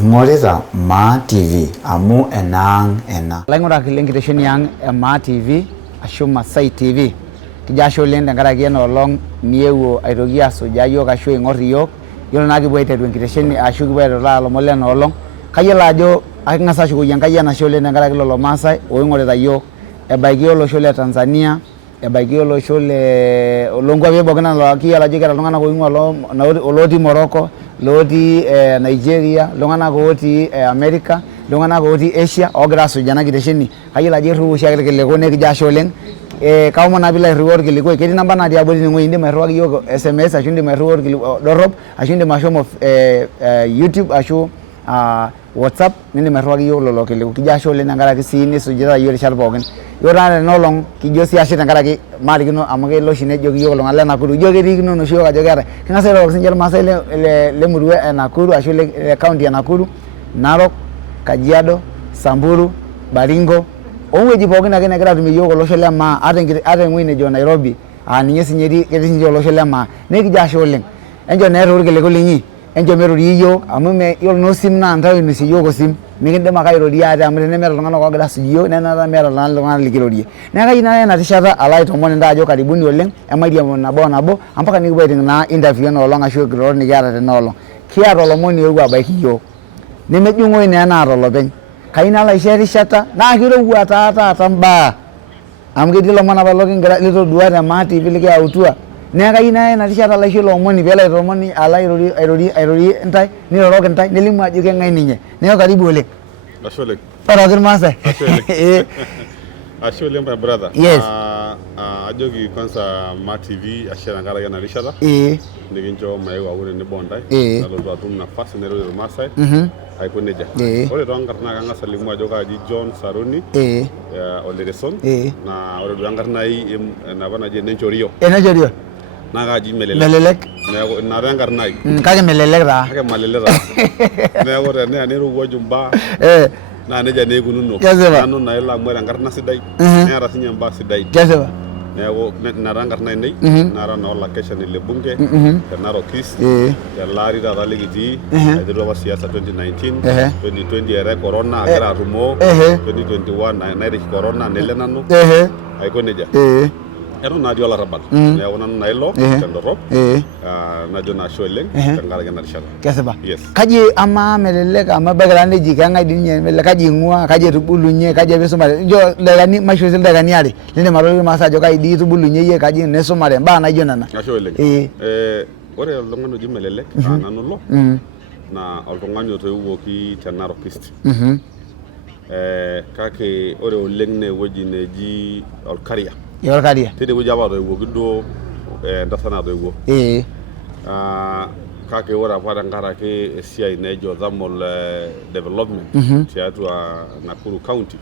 Ingorita Ma TV amu enang ena. Laing'urak lenkitesheni ang Ma TV ashu Masai TV. Kijasho oleng tenkaraki ena olong miewuo aitoki asujaa yiok ashu aing'or iyiok. Yiolo naa kipuo aiteru enkitesheni ashu kipuo aitodolaa ilomon lena olong. Kayiolo ajo aking'as ashukoki Enkai enashe oleng tenkaraki lelo maasai oing'orita yiok ebaiki olosho le Tanzania, ebaiki olosho le lonkwapi pookin kiyiolo ajo keeta iltung'anak oing'ua olotii Morocco, lotii Nigeria, iltung'anak otii America, iltung'anak otii Asia ogira asuj ena kitesheni. Kayiolo ajo irriu oshiake irkiliku nekijo ashe oleng. Kaomon naa piilo airriwaa orkiliku. Ketii namba natii abori inewueji indim airriwaki yiok SMS ashu indim airriwaa orkiliku dorrop ashu indim ashomo YouTube ashu WhatsApp nindim airriwaki yiok lelo kiliku. Kijo ashe oleng tenkaraki sii nisujita yiok rishat pookin. Yiolo naa tenolong kijo sii ashe tenkaraki maarikino amu kelo oshi nejoki yiok iltung'anak le Nakuru. Ijo ketikino oshi yiok ajo keeta. King'as airoroki sinche irmaasai lemurua e Nakuru ashu le county e Nakuru, Narok, Kajiado, Samburu, Baringo. Owueji pookin ake negira atumie yiok olosho le maa ata ewueji nejo Nairobi ninye sinye ketii sinche olosho le maa. Nekijo ashe oleng. Encho naa airriu irkiliku linyi. Encho mairorie yiok amu yiolo naa osim naa ntae oinosie yiok osim. Mikindim ake airorie ate amu tenemeeta iltung'anak ogira asuj yiok meeta iltung'anak likirorie. Neeku kayieu naa ena rishata alo aitoomon ntae ajo karibuni oleng emairiamuni nabo o nabo ampaka nikipuo aiting naa interview ena olong ashu irkiliku nikiata tena olong. Kiata olomoni oewuo abaiki yiok. Nemejung'oi naa enaata olopeny. Kayieu nalo aisho erishata naa kirowua taata mbaa amu ketii ilomon apa litodua te Ma TV likiyautua. Neeku kayieu naa ena rishata alo aisho ilo omoni peelo aitoomoni alo airorie ntae niroroki ntae nelimu ajo keng'ae ninye. Neeku karibu oleng. Ashe oleng. Paroki irmaasai. Ashe oleng. Ashe oleng my brother. Yes. Ajoki kwanza Ma TV ashe tenkaraki ena rishata. Nikincho maeu aure tenebo ntae. Nalotu atum nafasi nairorie irmaasai. Aiko nejia. Ore toonkarn naa kang'as alimu ajo kaaji John Saruni Olereson naa ore duo enkarn ai enapa naji enenchorio. Enenchorio. Naa kaaji Melelek. Melelek. Neeku ina taa enkarn ai. Kake melelek taa. Kake malelek taa. Neeku teneya nirowuaju mbaa naa nejia naa eikununo. Nanu naa ilo amu ore enkarna sidai neeta sinye mbaa sidai. Kesipa. Neeku ina taa enkarna ainei nara naa olakeshani le bunge te Narok East tele ari taata likitii aiteru apa siasa 2019 2020 era corona agira atumoo 2021 nairish corona nele nanu aiko nejia. Eton natii olarrabal neeku nanu naa ilo tendorrop najo naa ashe oleng tenkaraki ena rishata. Kesipa. Kaji amaa Melelek amu ebaiki taa neji keng'ae dii ninye Melelek kaji ing'ua kaji etubulunye kaji apa isumare ijo dakikani maisho ildakikani are lindim atoliki irmaasai ajo kaji dii itubulunye iyie kaji nisumare mbaa naijo nena. Ashe oleng. Ore oltung'ani oji Melelek nanu ilo naa oltung'ani otoiwuoki te Narok East. Kake ore oleng naa ewueji neji Olkaria. Olkaria. Tine wueji apa atoiwuoki duo entasat natoiwuo. Kake ore apa tenkaraki esiai naijo thermal development tiatua Nakuru County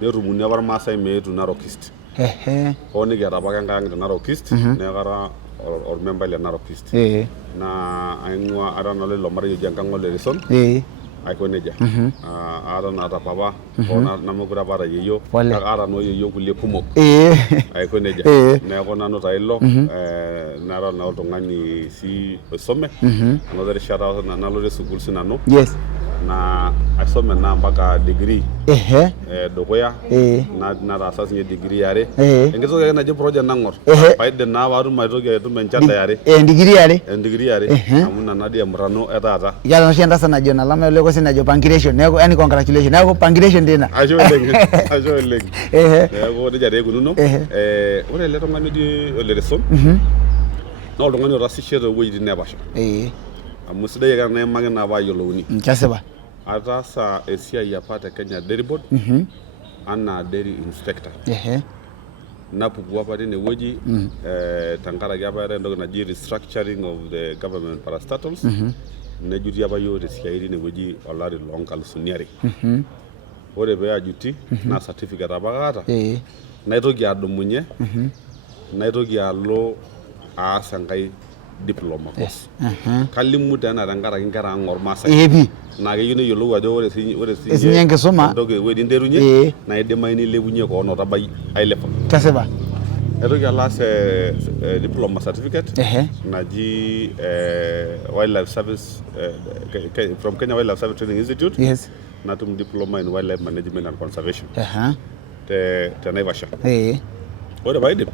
netumuni apa irmaasai meetu Narok East. Hoo nikiata apa enkae ang' te Narok East neeku ara ormembai le Narok East. Naa aing'ua ara nalo ilo marei oji Enkang' Olereson. Aiko nejia. Aata naata papa namekure apa aata yeyio kake aata noo yeyio kulie kumok. Aiko nejia. Neeku nanu taa ilo nara naa oltung'ani sii oisume anoto erishata nalotie sukuul sinanu. Naa aisume naa mpaka degree dukuya nataasa sinye degree are. Enkiti toki ake naji project nang'or paidip naa paatum aitoki enchanta eare. Degree are amu ina naa dii emurrano etaata. Iyata oshi entasat najo nalama olekosi najo pancreation neeku yani congratulations neeku pancreation dina. Ashe oleng. Ashe oleng. Neeku nejia taa eikununo. Ore ele tung'ani oji Olereson naa oltung'ani otaasishe toowuejitin nepaasha. Amu sidai ake tenaimaki naa paayiolouni. Kesipa. Ataasa esiai apa te Kenya Dairy Board anaa dairy inspector. Napuku apa tine wueji tenkaraki apa eetae entoki naji restructuring of the government parastatals nejuti apa yiok tesiai tine wueji olari loonkalusuni are. Ore pee ajuti naa certificate apa kaata naitoki adumunye naitoki alo aas enkae diploma course. Kalimu taa ena tenkaraki nkera ang' ormaasai. Naa keyieu neyiolou ajo ore sinye enkisuma entoki ewueji ninterunye naa idimayu nilepunye koon otabai ai level. Kesipa. Aitoki alas diploma certificate naji wildlife service from Kenya Wildlife Service Training Institute. Yes. Natum diploma in wildlife management and conservation. Te Naivasha. Ore paidip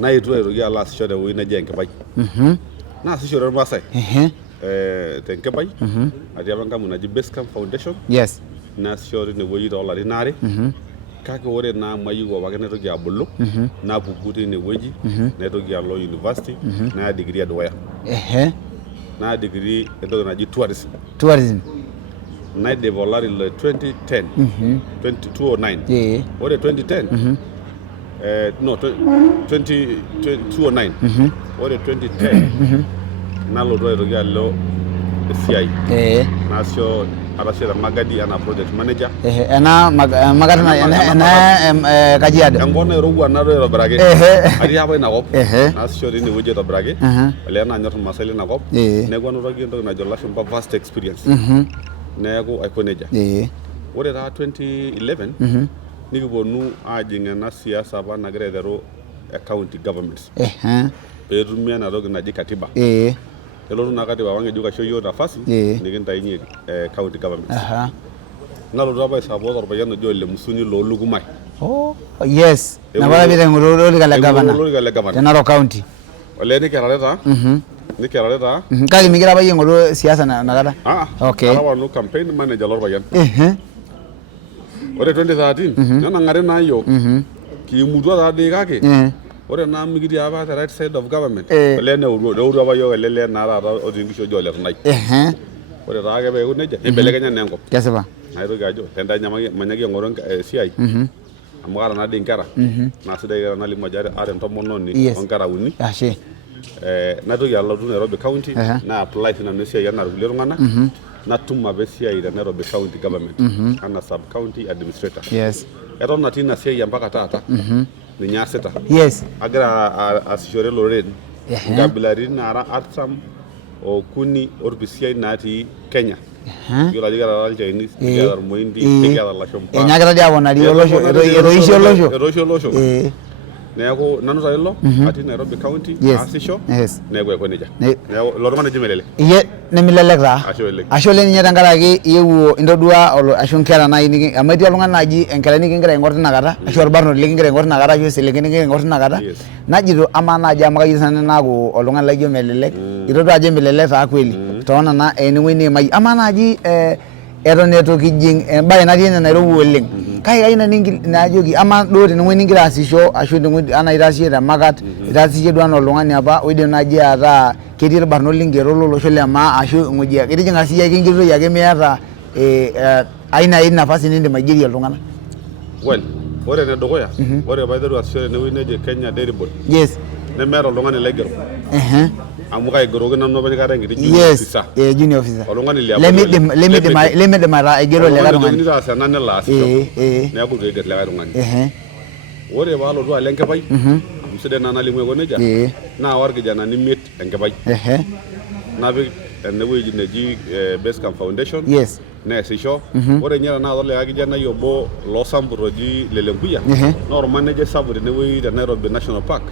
naetuo aitoki alo aasishore ewueji naji Enkipai. Naasishore irmaasai te Enkipai atii apa enkampuni naji Basecamp Foundation. Yes. Naasishore inewueji toolarin aare. Kake ore naa amu ayieu apake naitoki abulu napuku tinewueji naitoki alo university naya degree edukuya. Naya degree entoki naji tourism. Naidip olari le 2010 2009. Ore 2010 no 2009 ore 2010 nalotu aitoki alo esiai naasisho arashu Magadi ana project manager. Magadi Kajiado. Enkop nairowua nalo aitobiraki. Atii apa inakop. Naasisho tinewueji aitobiraki. Olee nanyorr irmaasai linakop. Neeku anotoki entoki najo ilashumba vast experience. Neeku aiko nejia. Ore taa 2011 nikiponu ajing ena siasa apa nagira aiteru county governments. Peetumi ena toki naji katiba. Elotu na katiba wangejuk aisho yiok nafasi nikintainye county governments. Nalotu apa aisupport orpayian ojo Ole Musuni loolukumai. Yes. Nabara bita ngololika le governor. Te Narok County. Ole nikerare taa. Kake migira apa ngolo siasa nakata. Okay. Ara wanu campaign manager lorpayian. Ore 2013 nanang'are naa yiok kiimutua taadii kake ore naa mikitii apa the right side of government olee neuru apa yiok ele lee naa taata otii nkishu ojo Ole Tunai. Ore taa ake peeku nejia nibelekenya naa enkop. Kesipa. Naitoki ajo tenda manyaki aing'oru esiai amu kaata naadii nkera naa sidai kera nalimu ajo are entomononi onkera uni. Naitoki alotu Nairobi County na apply sinanu esiai enaa irkulie tung'anak natum apa esiai te Nairobi County Government ana sub county administrator. Yes. Eton natii ina siai mpaka taata ninye aasita. Yes. Agira aasishore loreren nkabilaritin naara artam okuni orpisiai natii Kenya. Yiolo ajo keeta Chinese, keeta irmoindi, keeta ilashumba. Enyakita dii aponari olosho, etoishe olosho. Neeku nanu taa ilo atii Nairobi County aasisho neeku aiko nejia. Neeku ilo tung'ani eji Melelek. Iye nemelelek taa. Ashe oleng ninye tenkaraki iewuo intodua ashu nkera nai amu etii oltung'ani naaji enkerai nikingira aing'or tinakata ashu orbarnoti likingira aing'or tinakata ashu eselenkei nikingira aing'or tinakata najito amaa naaji amu kayieu sinanu naaku oltung'ani laijo Melelek itodua ajo Melelek taa kweli toonana enewueji niimai. Amaa naaji eton eitu kijing embaye natii ene nairowua oleng. Kake kayieu naajoki amaa duo tenewueji nigira aasisho ashu anaa itaasishe te Makat itaasishe duo anaa oltung'ani apa oidim naaji ataa ketii irbarnot lingero lolosho le maa ashu ng'oji itijing'a siyie kinkitoi ake miata aina nafasi nindim aigerie iltung'anak. Well, ore enedukuya ore paiteru aasisho tenewueji neji Kenya Dairy Board. Yes. Nemeeta oltung'ani laigero. Amu kaigeroki nanu apa kata enkiti junior officer. Yes, junior officer. Oltung'ani liabori. Lemidim aigero likae tung'ani. Oltung'ani taas ena nelo aasisho. Neeku itu eiger likae tung'ani. Ore paalotu alo Enkipai amu sidai naa nalimu aiko nejia naa orkijanani 5 Enkipai. Napik enewueji neji Basecamp Foundation. Yes. Neesisho. Ore ninye tenakata likae kijanai obo loosambur oji Lelenkuya naa ormanager sapuk tenewueji te Nairobi National Park.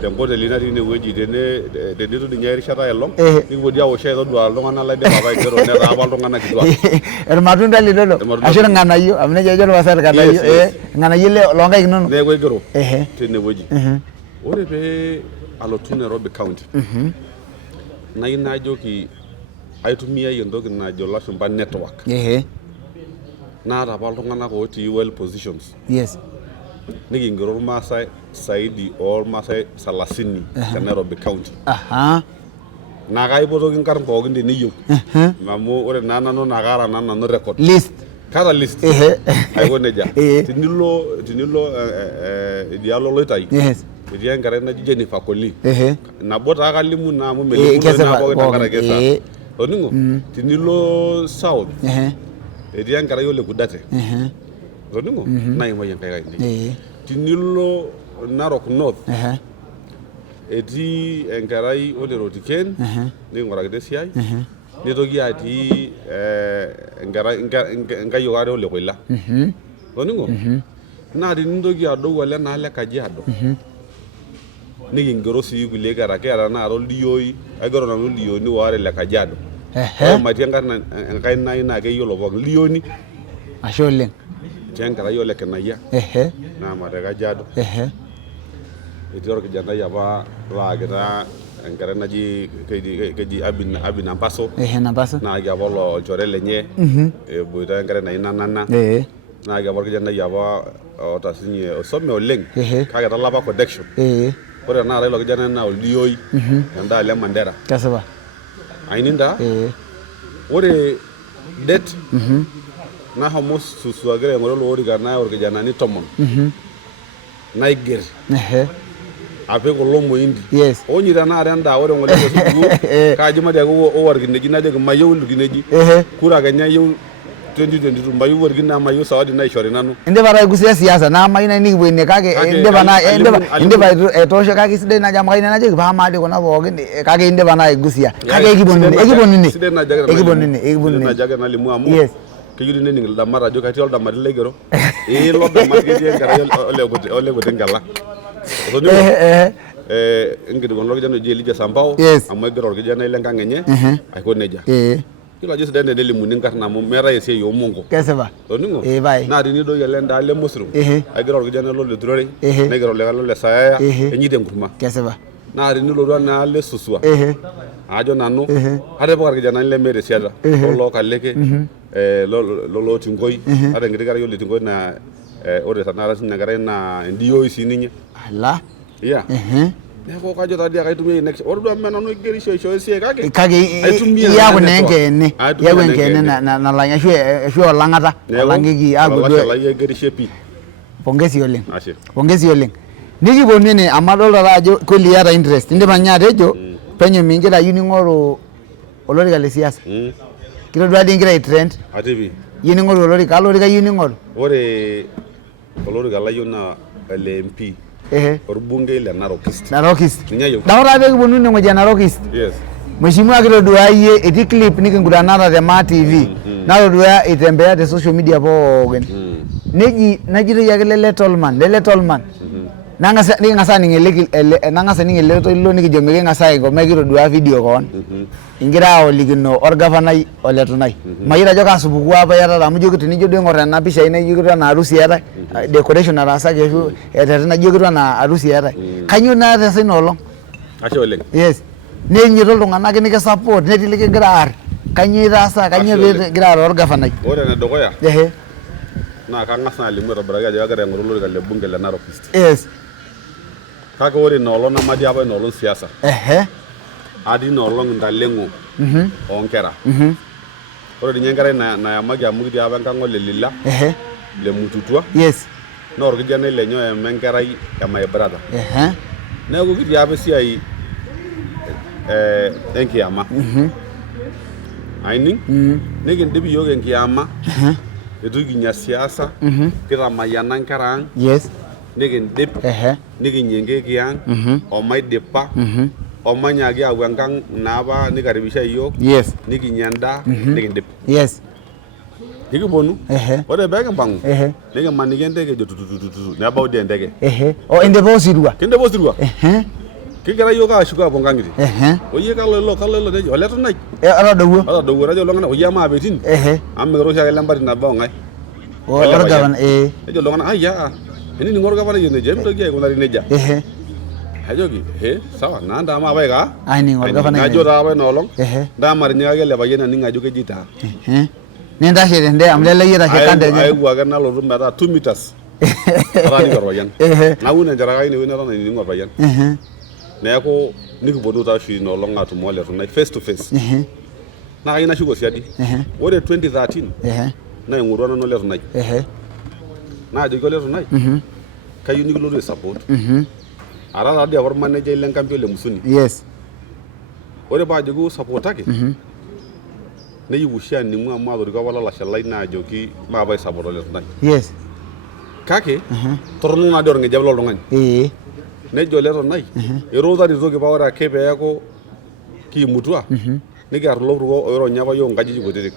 Tenkoteli natii inewueji tenitu ninye erishata elong nikipoti awosh aitodua iltung'anak laidim apa aigero netaa apa iltung'anak kituak. Irmatunda lilolo ashu irng'anayio amu nejia ejo irmaasai irng'anayio irng'anayio loonkaik inonok. Neeku aigero tinewueji. Ore pee alotu Nairobi County nayieu naajoki aitumia entoki najo lashumba network. Naata apa iltung'anak otii well positions. Yes. Nikingero irmaasai saidi ormaasai 30 te Nairobi County. Naa kaipotoki nkarn pookin teniyieu. Amu ore naa nanu naa kaata naa nanu record. List. Kaata list. Aiko nejia. Tinilo idialo loitai. Yes. Etii enkerai naji Jennifer Koli. Nabo taa kalimu naa amu melimu naa pookin tenkaraki esaa. Oning'o tinilo south etii enkerai Ole Kudate. Oning'o naimai enkae kainai. Tinilo Narok North etii enkerai Ole Rotiken niking'urakita esiai. Nitoki atii enkayiok are Ole Koila. Oning'o naa tinintoki adou ole naa le Kajiado nikingero sii kulie kera kiata naa ildioi aigero nanu ildioni waare le Kajiado matii enkaina ai naa keyiolo pookin ildioni ashe oleng etii enkerai ole Kinayia naa mate Kajiado etii orkijanai apa laakita enkerai naji keji Abina Mpaso naa kiapa olchore lenye eboita enkerai naji Nanana naa kiapa orkijanai apa oota sinye osome oleng kake etala apa connection ore tenakata ilo kijanai naa oldioi endaalo e Mandera kesipa aininda ore det nashomo susu agira aing'oru ilo orika nayau irkijanani 10 naiger apik kulo moindi onyi tenakata endaa ore ng'ole supuku kaaji matiaki owa irkineji najoki mayieu irkineji kura Kenya yieu 2022 mayieu orkine mayieu sawadi naishori nanu indipa taa aigusia siasa naa mayieu nai nikipuo ine kake indipa aitoosho kake sidai naji amu kayieu najoki paamaadi kuna pookin kake indipa naa aigusia kake ekiponu ine najake nalimu amu keyieu nening ildamat ajo katii oldamati laigero ilo damat ketii enkerai ole kuti nkela enkitikunoto orkijanai oji Elijah Sambao amu egero orkijanai lenkang enye aiko nejia kila ajo sidai tenelimuni nkarn amu meetai esiai oomongo kesipa toningo naa tinidoki ele ndaalo le Musrum egero orkijanai lolturore negero olikae lole Sayaya enyita enkurma kesipa naa tinilotu enaalo Suswa ajo nanu atipika irkijanani lemeeta esiata lolo Kaleke lolo Tingoi ata enkiti kerai ole Tingoi naa ore tanakata sinye enkerai naa endioi sii ninye ala neeku kajo taadii akaitumia next ore duo ame nanu igerisho aisho esiai kake iyaku naa enkeene nalang ashu olang'ata olang'eki agoduolai aigerishe pii pongezi oleng nikiponu ene amu adolta taa ajo kweli iyata interest indipa ninye atejo penyo mingira ayieu ning'oru olorika le siasa kitodua dii ingira aitrend atipi iyieu ning'oru olorika alo orika iyieu ning'oru ore olorika layieu naa ele MP orbungei le Narok East ninye ayieu damu taa pekiponu ine ng'oji e Narok East mheshimiwa kitodua iyie etii clip nikinguranata te Ma TV natodua itembea te social media pookin najitoi ake lele Tolman niking'asa aning ele toilo nikijo miking'asa aiko mekitodua video koon ingira aolikino orgavanai ole Tunai mayiolo ajo kaa supukuu apa iyatata amu ijo tenijo duo aing'or ena pishai naa ijo ketiu enaa harusi eetae decoration nataasaki ashu eterena ijo ketiu enaa harusi eetae kanyio naa teesa ina olong ashe oleng neenyito iltung'anak nikisupport netii likigira aarr kanyio itaasa kanyio piigira aarr orgavanai ore enedukuya naa kang'as naa alimu aitobiraki ajo kagira aing'oru olorika le bunge le Narok East kake ore ina olong namatii apa ina olong siasa atii ina olong intaleng'o oonkera ore ninye enkerai nayamaki amu kitii apa enkang ole Lila le Mututua naa orkijanai lenye oyama enkerai e my brother neeku kitii apa esiai enkiyama aining nikindip iyiok enkiyama itu kinya siasa kitamayiana nkera ang nikindip nikinya enkeki ang omaidipa omanyaki aaku enkang naapa nikaribisha iyiok nikinya endaa nikindip nikiponu ore peekimpang'u nikimaniki enteke ejo tututututu nebau dii enteke indipa osirua kigira iyiok aashuko apuo nkang'itie oyie kalo ilo nejo ole Tunai atadowuo rajo iltung'anak oyie ama apetin amu mikira oshiake lempati nabo ng'ae nejo iltung'anak ayya enining'o orgavanai eneja emitoki aikunari nejia ajoki sawa naa ndaama apa aikaa najo taa apa ina olong ndaama tinyikaki ele payian aning ajo keji taa nintashe tende amu lele yie tashe kando enye aewuo ake nalotu metaa 2 meters ataaniki orpayian naun encharakai inewueji neton aining orpayian neeku nikiponu taa oshi ina olong atumo ole Tunai face to face naa kayieu nashuko siadi ore 2013 naing'orua nanu ole Tunai naajoki ole Tunai kayieu nikilotu aisupport ara taadii apa ormanejai lenkampi ole Musuni ore paajoki usupportaki neyieu oshi aning'u amu atoriko apa olalashe lai naajoki maapa aisupport ole Tunai kake torrono naadii orng'ejep loltung'ani nejo ole Tunai erotaritoki pa ore ake peeku kiimutua nikiarr ilo purko oironya apa yiok nkajijik kutitik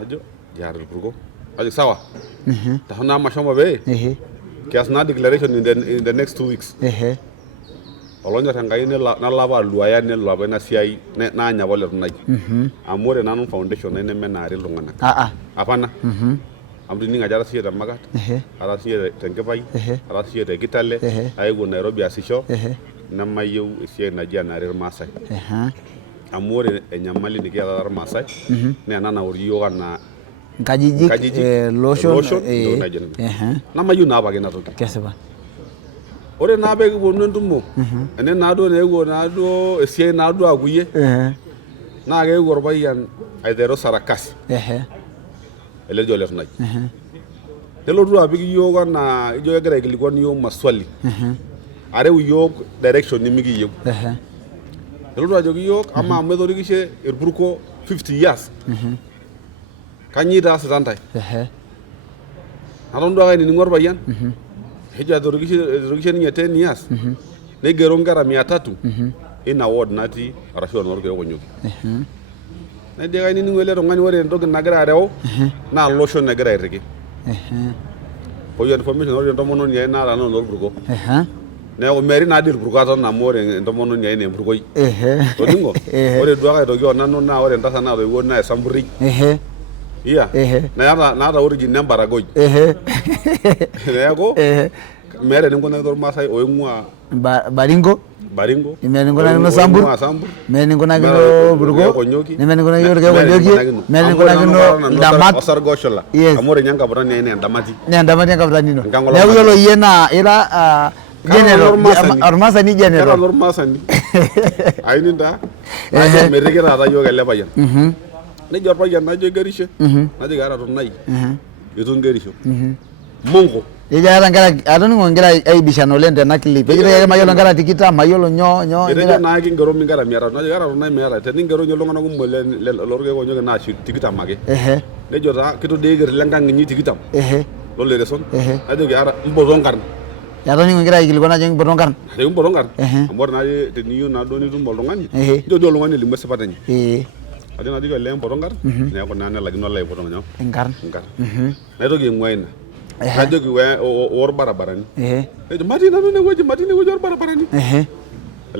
ajo yaar irpurko ajo sawa tahana mashomo be kias na declaration in the next 2 weeks olonyo tangai ne na lava luaya ne lava na siai na anya wale tunai amore nanu foundation ne menari lungana apana amri ninga jara siya magat ara siya tenkepai ara siya te kitale aigo Nairobi asisho namayu siya na jana rir masai amore enyamali ni kiara masai ne nana uriyo na kajiji lotion namayu na bagena to keseba ore na be wonu ndumo ene na do ne go na do siya na do aguye na ge gorbayan aidero sarakasi ele jole tunai telo do abigi yoga na ijo gere gilikon yo maswali are yo direction ni migi yo telo do ajogi yo ama medori gishe irburko 50 years kanyida satantai aron do ni ngorba yan heja do gishe ni 10 years ne gero ngara 300 ina ward nati arasho norgo yo nyogi ne de gani ni ngole ngani wore ndog nagara rew na lotion nagara rege ko yo information wore ndo mono nyai na la no burgo ne o meri na dir burgo aton na more ndo mono nyai ne burgo to dingo wore do ga do yo na no na wore ndasa na do wo na samburi iya na da origin number agoy ne go mere ni ngona do masai o ngwa baringo imeni ngona no sambur meni ngona no burgo imeni ngona yo rege wonjoki meni ngona no damat osar goshola amore nyanga brani ne ndamati nyanga brani no ne yolo yena ira general armasa ni general armasa ni ayini nda aje merege ra yo gele bayan ne jor bayan na jo garishe na je gara to nai yeto garisho mongo ija ngara adoni ngongera ai bishano lende na clip ija mayolo ngara tikita mayolo nyo ija na gi ngoro mi ngara miara na gara na miara te ngoro nyolo ngana gum le lorge go nyoga na tikita mage ne jota kito de ger langa ngi tikitam lolé reson ajo gi ara mbodon kan ya doni ngongera igil gona jeng bodon kan de mbodon kan ambor na te niyo na doni dum bodon kan jo lo ngani limbe sepatani adina diga le bodon kan ne ko nana lagi no lay bodon nyaw ngar ne to gi ngoyna radio gi wor barabarani madina no ne woji madina woji wor barabarani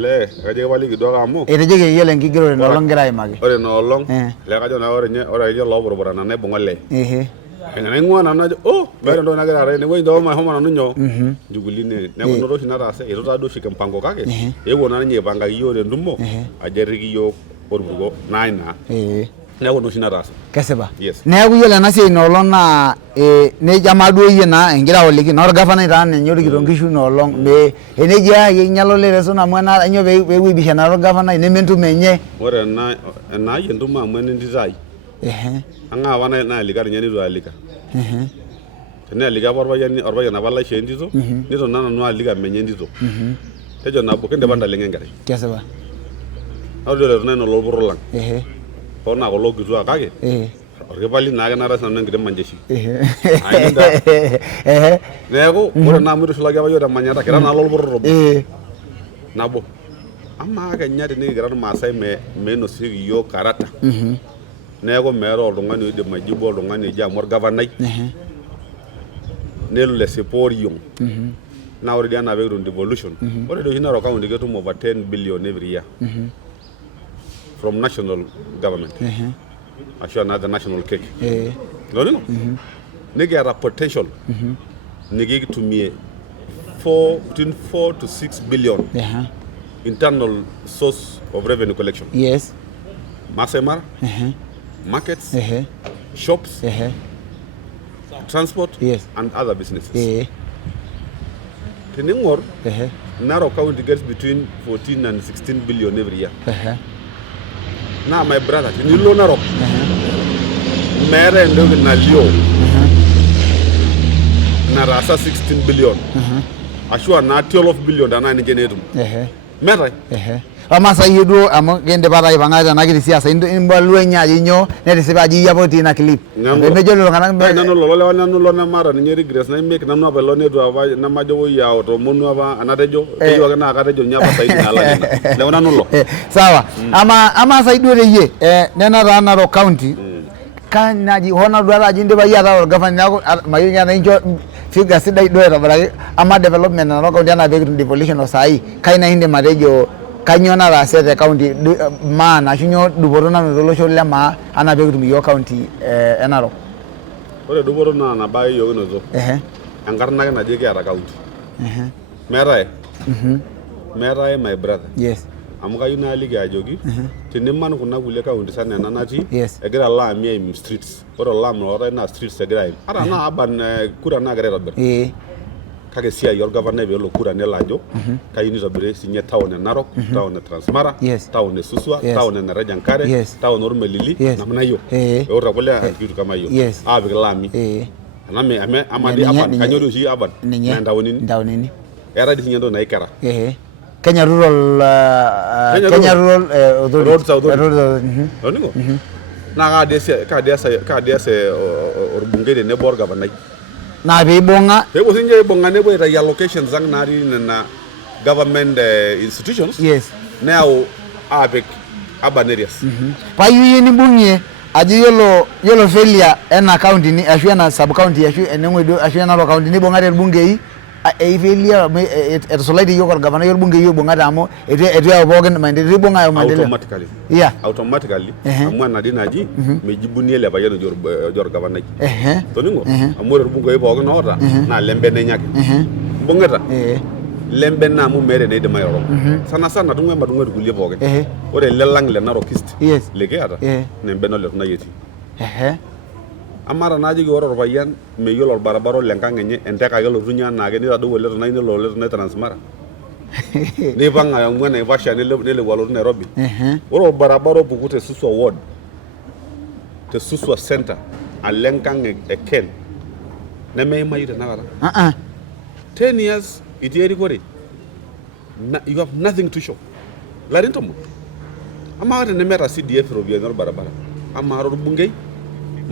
le radio wali gi doga mo jege yele ngi giro no longira ay mage ore no long le radio na ore je lo borborana ne bongolle ne ngwana na mere ndo na gara ne woji do ma homo no nyo juguli ne ko no ro sinara se ero ta do shikam pango kake wona nye banga gi yore ndummo ajeri gi yo orbugo naina ne ko no sinara se keseba ne ko yele na se no lona ne jamadu yena ngira oligi nor gafana ran ne nyori gido ngishu no long be ene ja ye nyalo le reso na mwana anyo be wi bishana ro gafana ne mentu menye ore na yendu ma mwen ndizai anga wana na liga nyani do liga ne liga borba yana balla shendizo nito nana no liga menye ndizo tejo na bokende banda lenge ngare keseba awdo le no lo borolang ko na ko logitu akage orge bali naga na rasa nan gidem manjeshi ayinda nego ora na muru sulaga ba yoda manyata kira na lol borro nabo amma ga nyade ni garan ma sai me no sigi yo karata nego mero do ngani de majibo do ngani ja mor gavanay nelu le seporium na already an avec devolution ora do hinaro account get over 10 billion every year from national government actually another national cake no nigga have potential nigga to me between 4 to 6 billion internal source of revenue collection yes masemar markets shops transport and other businesses Teningor Narok County gets between 14 and 16 billion every year now my brother in Nilo Narok mere ndo na lio na rasa 16 billion ashua na 12 billion dana ni genetum mere ama sa yudo amo gende bara ibanga na gidi siasa imba luenya yinyo ne se baji yaboti na clip be jolo ngana be nanu lo nanu na mara ni regress na make nanu ba lo ne do ava na majo ya to monu ava anadejo e yo na akadejo nyaba saidi na la nanu lo sawa ama sa yudo ye nena Narok county kan naji hona duara jinde ba yata governor mayu ngana injo figure sidai do aitobiraki ama development na Narok ndiana be devolution osai kai na hinde matejo kanyo na rase te county ma na shinyo dupoto na resolution le ma ana be kutum yo county Narok ore dupoto na ba yo nozo enkarna ke naje kiata county meetae my brother yes amu kayu naaliki ajoki teniman kuna kulie kaunti sana ena natii egira alaami aim streets ore olaam lootae naa streets egira aim ata naa aban kura naagira aitobir kake siai orgavanai peelo kura nelo ajo kayieu nitobiri sinye town e Narok town e Transmara town e Suswa town e Naraja Nkare town ormelili namna hiyo eorta kulie kitu kama hiyo aapik laami amadi aban kanyori oshi aban na ntaonini eeta dii sinye entoki naikera Kenya Rural Oningo na kaadesa orbungei tenebo orgavanai na beibonga peepuo sinche aibung'a nepuo aitayu allocations ang natii nena government institutions neyau aapik urban areas payieu yie nibung'ie ajo yiolo failure ena county ni ashu ena sub county ashu eneng'oido ashu ena county nibung'ate irbungei eifelia etusulaiti yiok orgavanai orbungei oibung'ate amu etu yau pookin maendeleo ibung'a yau maendeleo automatically amu enadii naji mejibuni ele payian ojo orgavanai toning'o amu ore irbungei pookin oota naa lembene enye ake imbung'ita lembene amu meeta eneidim airoro sana tung'ua emadung'o irkulie pookin ore ele lang le Narok East likiata naa embene ole Tunai etii amara naajoki ore orpayian meyiolo orbarabara lenkang enye enteka ake lotunye anaake nitadou ole Tunai nelo ole Tunai Transmara nipang'a amu Naivasha nelewu alotu Nairobi ore orbarabara opuku te Suswa ward te Suswa center ale enkang e Ken nemeimayu tenakata 10 years itii erikore you have nothing to show larin tomon amaa tenemeeta CDF iropiyiani orbarabara amaa orbungei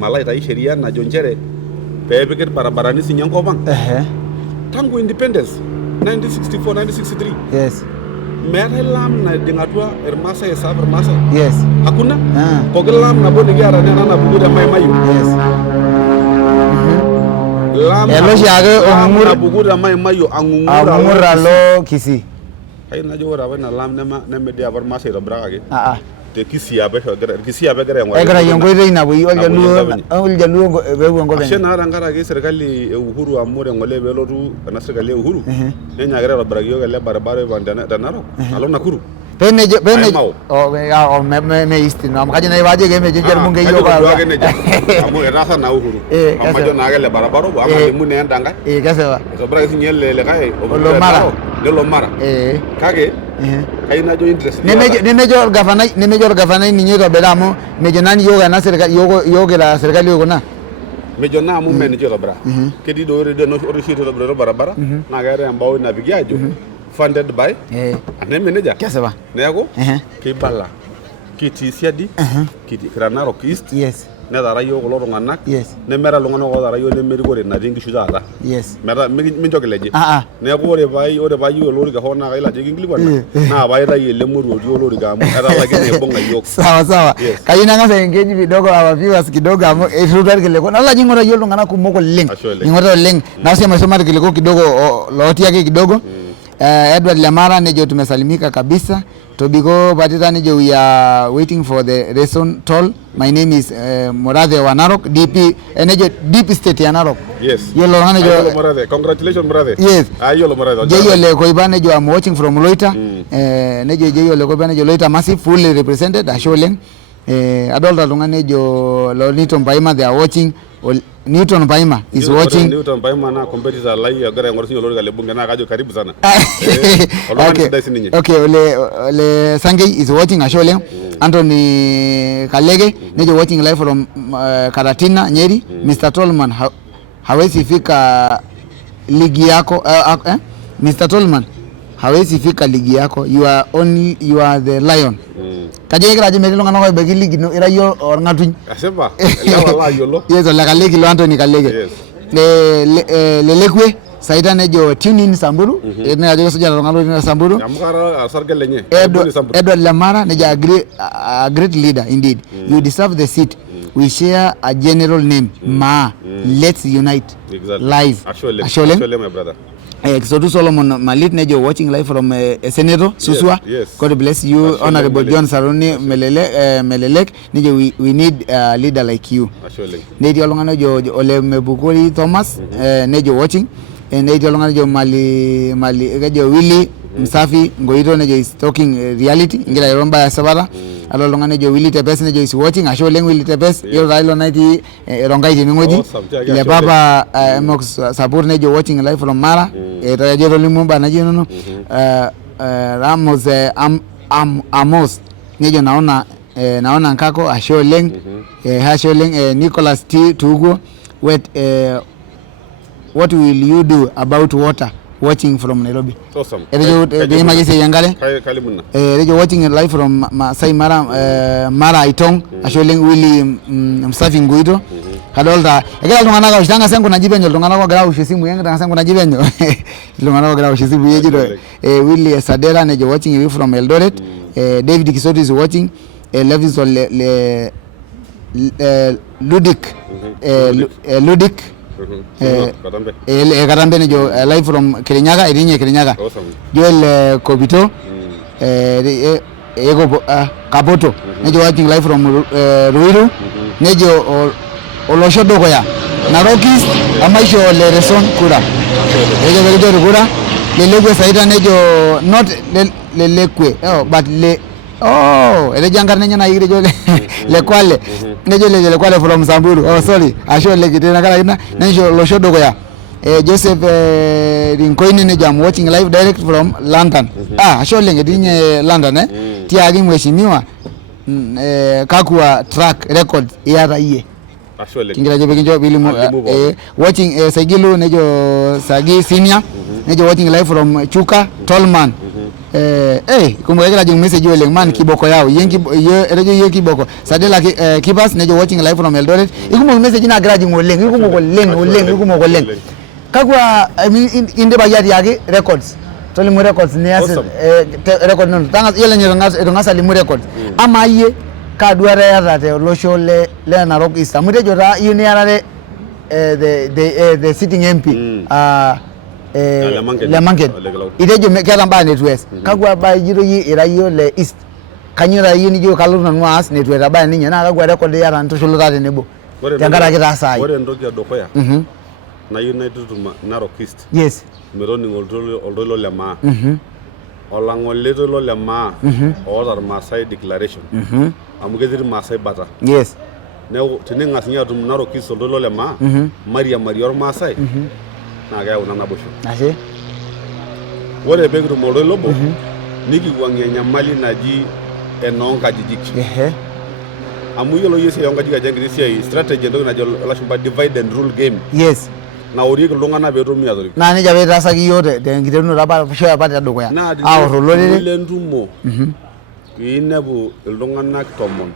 malo aitayu sheria najo nchere peepiki irbarabarani sinye enkop ang tangu independence 1964 1963 meetae laam najing atua irmaasai esaaf irmaasai hakuna pooki laam nabo nikiata nena napuku te maimayu laam napuku te maimayu ang'ung'ura lo Kisii kayieu najo ore apa ina laam nemedii apa irmaasai aitobirakaki te Kisii apa egira enkoitoi napuoi oljaluo peepuo enkop enye naa tenkaraki serkali e Uhuru amu ore ng'ole peelotu ena serkali e Uhuru nenyaakita aitobiraki yiok ele barabara oipang' te Narok alo Nakuru pemejo east amu kajo nai paajoki emejo nche irbungei yiok amu etaasa naa Uhuru amu majo naake ele barabara obo amu alimu naa enda nkae kesipa itobiraki sinye ele likae nelo Mara kake kayieu najo interest nemejo orgavanai ninye itobira amu mejo nani yiok ena serkali yiok ila serkali kuna mejo naa amu mee ninche itobiraa ketii doi ore oshi itobirita barabara naa keetae embao napiki ajo funded by anemeneja kesipa neeku keibala kitii siadi kira Narok East netara yiok kulo tung'anak nemeeta iltung'anak ootara yiok nemerikore natii nkishu taata metaa minchoki leje neeku ore paayieu olorika hoo naa kayiolo ajo kinkilikuana naa paitayu ele moruo otii olorika amu etalakine aibung'a yiok sawa kayieu nang'as aengage kidogo our viewers kidogo amu eitutua irkiliku nalo ajo ing'orita yiok iltung'anak kumok oleng ing'orita oleng nasi maisoma irkiliku kidogo lotii ake kidogo Edward Lemara nejo tumesalimika kabisa Tobiko Patita nejo we are waiting for the reason toll my name is Morathe wa Narok DP nejo deep state ya Narok yolo nejo Morathe congratulations Morathe yolo Morathe Jeyole Koiba nejo I'm watching from Loita nejo Jeyole Koiba nejo Loita massive fully represented asholeng adolta tung'ani nejo Newton Paima they are watching Newton Paima is watching Newton Paima na competitor lai agira ng'or sinyo lorika lebunge na kajo karibu sana okay ole Sangei is watching asholeng Anthony Kalege nejo watching live from Karatina Nyeri Mr. Tolman hawezi fika ligi yako Mr. Tolman hawezi fika ligi yako you are the lion kaje kira je metilo ngana ko be ligi no ira yo orngatuny asepa la yolo yeso la kalegi lo Anthony Kalege lelekwe saita nejo tune in Samburu ne ajo soja ngalo ni Samburu amukara sargal lenye Edward Lamara nejo a great leader indeed you deserve the seat we share a general name, Ma. Let's unite. Exactly. Live. Ashole, my brother. Exodus Solomon Malit Nejo watching live from Senator Suswa. Yes. God bless you, Ashole, Honorable Melelek. John Saruni Melelek. Nejo, we need a leader like you. Ashole. Nejo Longano Jo Ole Mebukuri Thomas Nejo watching. And Nejo Longano Jo Mali Gajo Willie Msafi Ngoito Nejo is talking reality. Ngira Romba ya Sabara. Alo Longano Jo Willie Tepes Nejo is watching. Ashole Willie Tepes. Yo Railo Naiti Rongai Mingoji. Le Papa Mox Sapur Nejo watching live from Mara. Rajero Limumba Nejo no. Ramos Amos Nejo naona nkako Asholeng Hasholeng Nicholas T Tugo. What will you do about water watching from Nairobi? Awesome. Rejo magise yangale. Kalimuna. Rejo watching live from Masai Mara Mara Itong Asholeng Willy Msafi Nguito. Kadolta ekela lungana ka ushanga sengu najibenyo lungana kwa grau shisimu yenga sengu najibenyo lungana kwa grau shisimu yejiro Willy Sadera nejo watching you from Eldoret. David Kisoti is watching. Levinson Ludik Karambe nejo live from Kirinyaga Irinye Kirinyaga. Joel Kobito Ego Kapoto nejo watching live from Ruiru nejo Olosho Dogoya Narokis Amaisho Le Reson Kura nejo Vegedo Kura Lelekwe Saida nejo not Lelekwe but Jangar nenya na igre jole le kwale nejo le kwale from Samburu sorry asho le kitena kala ina nejo Olosho Dogoya Joseph Rinkoini nejo I'm watching live direct from London asho le ngedinye London tiagi mheshimiwa kakua track record yara iye kingira jobe kinjo bilimu watching Sagilu nejo Sagi senior nejo watching live from Chuka Tolman kumwekela jing message wele man kiboko yao yengi rejo yengi boko Sadela Kibas nejo watching live from Eldoret ikumo message na garage ngoleng ikumo goleng kakwa inde bayari yake records tolimu records ne as record no tanga yele nyonga limu records ama iye kadware yarate Olosho le Narok East amute jora yune yarare the sitting MP le manket idejo mekela mba netwest kagwa ba jiro yi irayo le East kanyira yi ni jo kaluna nwas netwest ba ninya na kagwa record yara ntosholo rate nebo tangara kita sai wore ndoki adokoya na United Narok East yes meroni oldolo le ma olangolito lo le ma order Masai declaration amugezir Masai bata yes ne tinenga sinya dum Narok East oldolo le ma Maria Marior Masai na ga una na bosho ase wore begru oldolo bo niki wangenya mali naji enonga jijik amuyolo yese yonga diga jangri sia strategy ndo na la shumba divide and rule game yes na ori ko longana be romi adori na ne jabe rasa ki yote de ngitenu raba sho ya pata dogo ya rolole le ndumo inabu longana tomon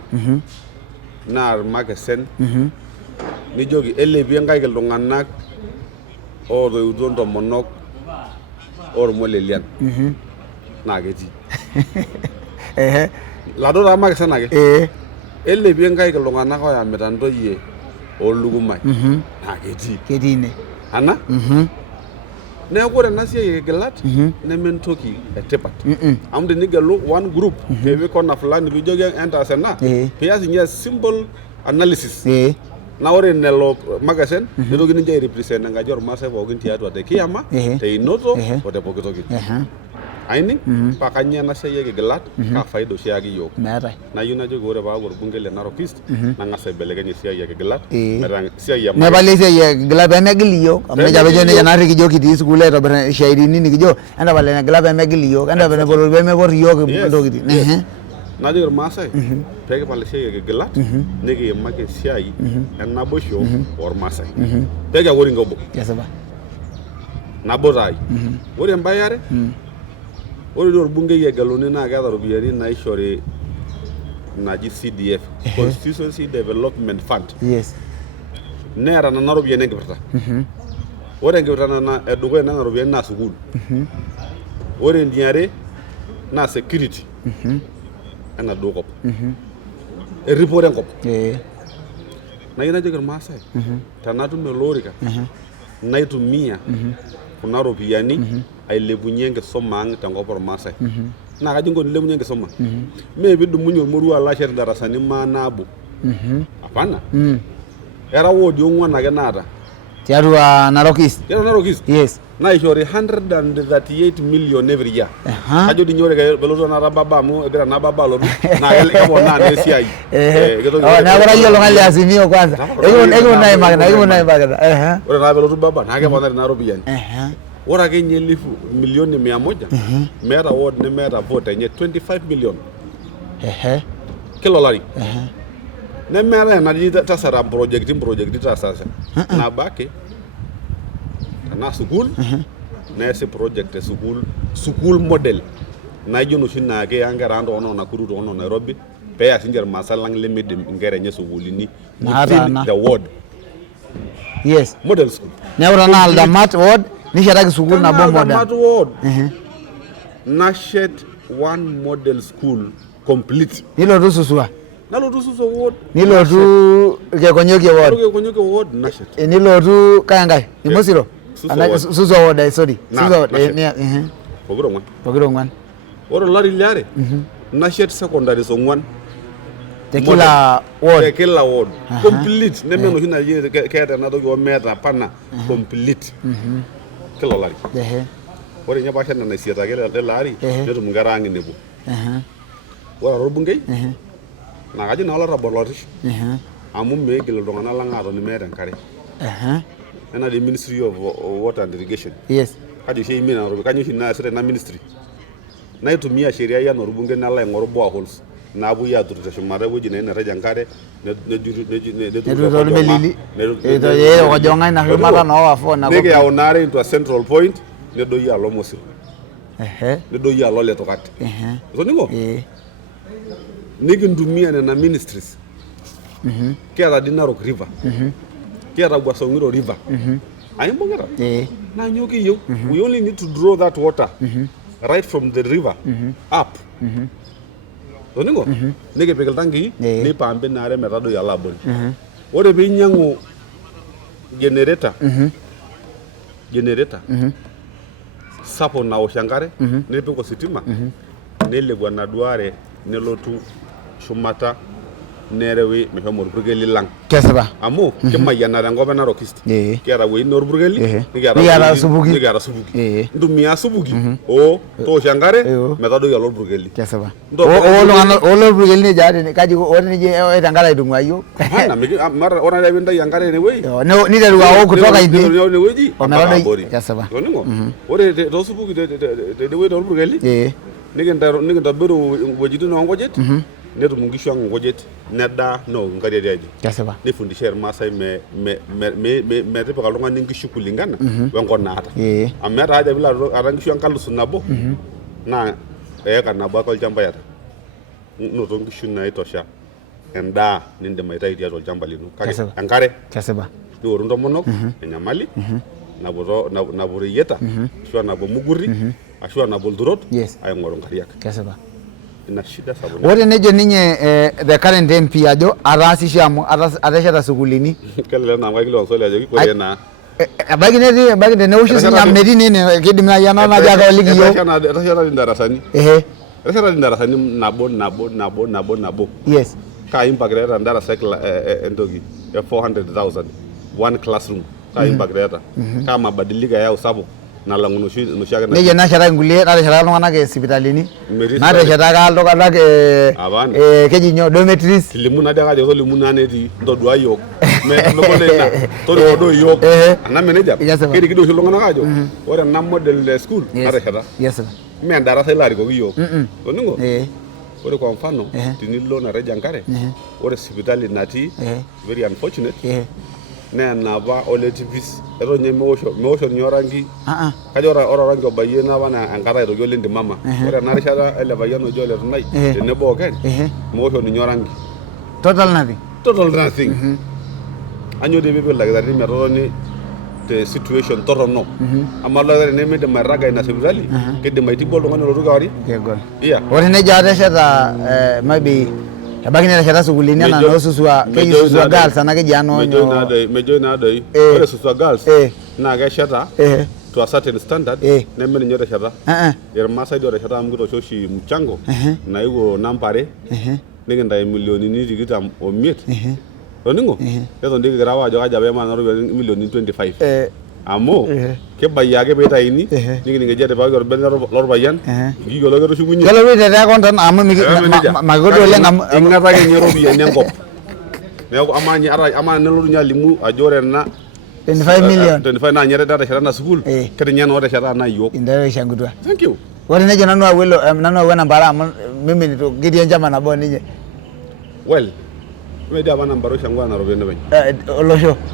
na magesen ni jogi elebi ngai ke longana o do udondo monok or molelian na geti la do rama magesen age elebi ngai ke longana ko ya metando ye o lugumai na geti kedine ana ne gore na sie gelat ne mentoki etepat amde ni gelo one group be ko na fulani bi joge enter sena pias nya simple analysis na ore nelo magasen ne dogi ni jay represent nga jor marse bo ginti atu de kiyama te inoto o de pokitoki aini pakanya na sie gelat ka faido sia gi yo na yuna jogo ore ba gor bungele Narok East na ngase belege ni sia gelat merang sia ya ne bale sia gelat ba megli yo amne jabe jone ya nari gi joki di skule to bere shairi ni gi jo anda bale na gelat ba megli yo anda bere bor be me bor yo gi dogi di na jor Masai pege bale sia gelat ne gi make sia yi na bosho or Masai pege wori ngobo yasaba na borai wori mbayare ori dor bunge yegalone na ga daro biyari na ishore na CDF Constituency Development Fund yes nera na Nairobi ne ngeberta ore ngeberta na edugo na Nairobi na sukul ore ndiare na security ana dogo report ngop na ina joker Maasai tanatum elorika naitumia kuna ropiani ailepunye enkisuma ang tenkop ormaasai na kaji ngo nilepunye enkisuma me bidumunye ormorua alashet darasani maanabo hapana era wodi ongwan ake naata tiatua Narok East yes na ishori 138 million every year kajo dinyore ke beloto na baba amu egira na baba lotu na kebona na esiai na bora yelo ngali azimio kwanza ego na imagina ore na belotu baba na kebona na ropiani ora ke nyelifu milioni 100 mera ward ne mera vote nye 25 million kilo lari ne mera na tasara project tasasa na bake na school na se project school model na jono shina ke angara ando ono na kuru ono Nairobi pe ya sinjer masalang limit ngere nye schoolini the ward yes model school na ora na alda mat ward ni shara school na bo model mat ward na shed one model school complete nilo rususua nalo rususo ward nilo tu ke konyoke ward na shed nilo tu kayangai ni mosiro suso ward sorry suso pogiro ngwan oro lari liare na shed secondary so ngwan kila ward complete ne meno hina ye keta na dogo meta pana complete kila lari ore nya basha na siata ke lari netum ngarangi nebo ora robungei na kaji na ola bolori amu megel dongana langato ni meta nkare ena the Ministry of Water and Irrigation yes kaji she mina robo kanyo hina sere na ministry na itumia sheria ya norubunge na la ngoro boreholes na abu ya turuta shumara wuji na reja nkare ne wajonga na humara na wafo na nege ya onare into a central point ne do ya lomosi ne do ya lole tokati so ningo nige ndumia na ministries kia di Narok River kia Bwasongiro River aimbongera na nyoki yo we only need to draw that water right from the river up Doningo nige pekel tangi ni pambe na are metado ya labon ore be nyango generator sapo na oshangare ne peko sitima ne legwa na duare ne lotu shumata nerewe me famor burgeli lang kesaba amu kema yana rango bana rokist kera we nor burgeli ni gara subugi ndumia subugi o to shangare metado ya lor burgeli kesaba o lor burgeli ne jade ne kaji o ne je e tangala idungu ayo hana mara ona ya benda yangare ne we no ni daruwa o kutoka ide ne weji o kesaba doningo ore to subugi de we lor burgeli nigenda beru wejidu no ngojet netu mungisho ngojet neda no ngari yaji kasaba ne fundisher Maasai me tepe kalonga ningishu kulingana wengo nata amera haja bila arangisho ankalusu nabo na kana bakol jamba yata no to ngishu na itosha enda ninde maita idia to jamba linu kage ankare kasaba ni orundo monok enyamali na boro yeta shwa na bo muguri ashwa na boldurot ay ngoro ngariak kasaba na shida sababu wote nejo ninye the current MP ajo arasishamu arashata sukulini kale na ngakilo sole ajo kikore na bagine ne ushi sinya meri nene kidim na yana na jaga oligi yo rashata dindarasani rashata dindarasani nabo yes ka imbagreta ndarasa endogi ya 400,000 one classroom ka imbagreta ka mabadilika ya usabu na langu nushaka na nije na shara ngulie na shara longana ke hospitalini na de shara ka loka la ke kejinyo dormitories limuna daga de limuna ne di ndodwa yok me lokolena to do yok na manager kedi kido longana ka jo ora na model school na shara yes sir me andara sai lari ko yok to ningo ore kwa mfano tinilo na reja ngare ore hospitali nati very unfortunate ne na ba oletivis ero nye meosho nyorangi kajora ora rangi obaye na bana ankara ero jolindi mama ora na rishara ele bayano jole tunai ne boken meosho nyorangi total nothing anyo de bebe like that me roni the situation torono amalo ne me de maraga ina sibali ke de maiti bolo ngano ru gari ke gol iya ore ne jade shata maybe Ebaiki netesheta sukuulini enaa noo susua keji susua girls enaa keji anoonyo. Mejo naadoi. Ore susua girls naa kesheta to a certain standard neme ninye etesheta. Irmaasai doi etesheta amu kitoosho oshi mchango naewuo namba are nikintayu milionini 25. Toningo? Eton dii kigira ajo kaja peema ropiyiani milionini 25. Amu kibayie ake peitayuni nikiningeji atipikaki orbene lorpayian kiyiolo ketushukunye. Kelotu aitetea content amu makikodu oleng amu ing'ataki ninye ropiyiani enkop. Neeku amaa nelotu ninye alimu ajo ore ena 25 million 25 naa ninye etesheta ena sukuul ketinye naa otesheta naa iyiok. Indaishangutua. Thank you. Ore nejo nanu awuo nambara amu mimi nitu ketii enchama nabo ninye. Well, media apa nambaro shangwa na ropiyiani penye.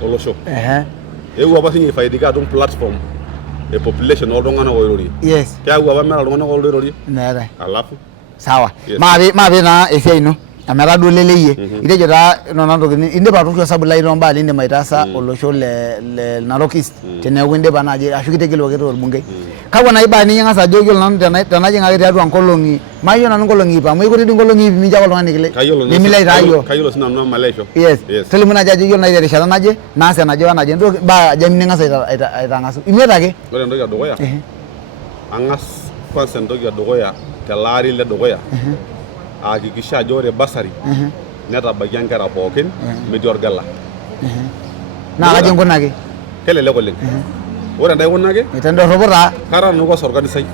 Olosho. Eewuo apa sinye ifaidika atum platform e population oltung'anak oirorie. Yes. Keewuo apa mera iltung'anak oirorie. Meetai. Alafu. Sawa. Maape naa esiai ino. Ametaa duo leleyie. Itejo taa nona ntokitin indipa atushuk osabu lai tombaa lindim aitaasa olosho le Narok East teneeku indipa naaji ashu kitegeluaki torbungei. Kakwa naa ibaa ning'as ajo yiolo nanu tenajing ake tiatua nkolong'i mayiolo nanu nkolong'i iip amu ikuti dii nkolong'i iip mincho ake oltung'ani kile. Nimilo aitaa yiok. Kayiolo sinanu emaleisho. Yes. Tolimu naaji ajo yiolo naaji terishata naje naas enaje wenaje entoki baa ajo ning'as aitang'asu. Imiet ake. Ore entoki edukuya ang'as kwanza entoki edukuya tele ari ledukuya aakikisha ajo ore basari netabaikia nkera pookin metii orgela. Naa kaji inkunaki? Kelelek oleng. Ore endaikunaki itendorropu taa kara nanu kwanza orkanisai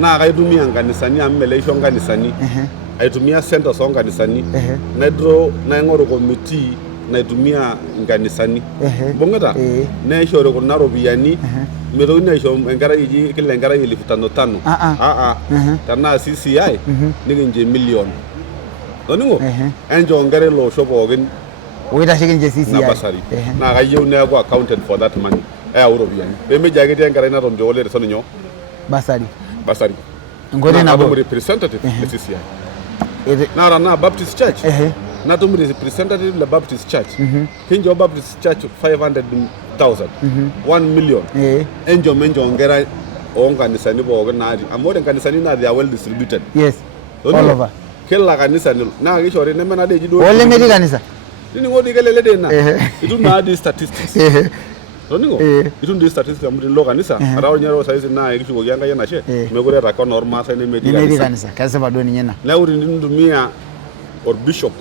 naa kaitumia nkanisani amu meleisho nkanisani aitumia centers oo nkanisani naing'oru committee naitumia nkanisani mbung'ita neishori kuna ropiyiani mitokini aisho enkerai eji kila enkerai 5,500 tenaa CCI nikincho million toning'o enchoo nkera ilo osho pookin oitasheki ninche CCI naa kayieu neeku accounted for that money eyau ropiyiani pemeji ake etii enkerai naton tiole teso ninyo basari enkoitoi nabo representative le CCI naa tenaa Baptist Church natum representative le Baptist Church kincho Baptist Church 500,000 1 million encho mencho nkera oo nkanisani pookin naati amu ore nkanisani naa they are well distributed. Yes. All over. Kila kanisa naa kishori neme nade eji duo ole metii kanisa nining'o dii kelele dii ina itum naa dii statistics toning'o itum dii statistics amu tinilo kanisa ata ore ninye saizi naa kishukoki Enkai enashe mekure eeta kona ormaasai nemetii kanisa kesipa duo ninye ina neeku tinintumia orbishop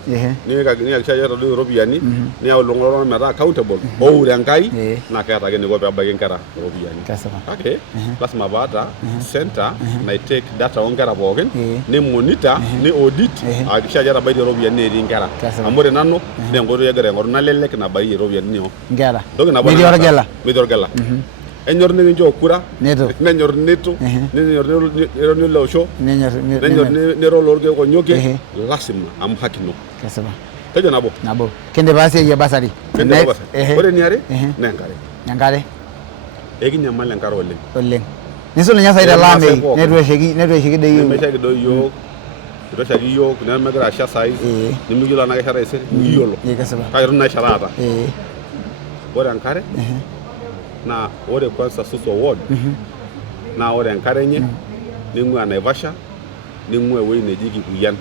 niyakikisha ajo etadoi iropiyiani niyau iltung'anak metaa accountable oure Enkai naa keeta ake eniko peebaiki nkera iropiyiani kake lasima paata center naitake data oonkera pookin nimonitor ni audit akikisha ajo etabaitie iropiyiani neetii nkera amu ore nanu naa enkoitoi agira aing'oru nalelek nabayie iropiyiani nyoo nkera metii orgela enyor nikincho kura nenyor nitu nenyor nelo osho nenyor nero lorkeek onyokie lasima amu haki ino kesipa tejo nabo kindipa asiai e basari ore eniare naa enkare ekinyamal enkare oleng nisul ninye sai telaamei netu eshiki doi nemeshaiki doi yiok itoshaki yiok nemegira asha sai nimiyiolo enaa keshata taisere miyiolo kake eton naa esha taata ore enkare naa ore kwanza Suso Ward naa ore enkare enye ning'ua Naivasha ning'ua ewueji neji Kikuyian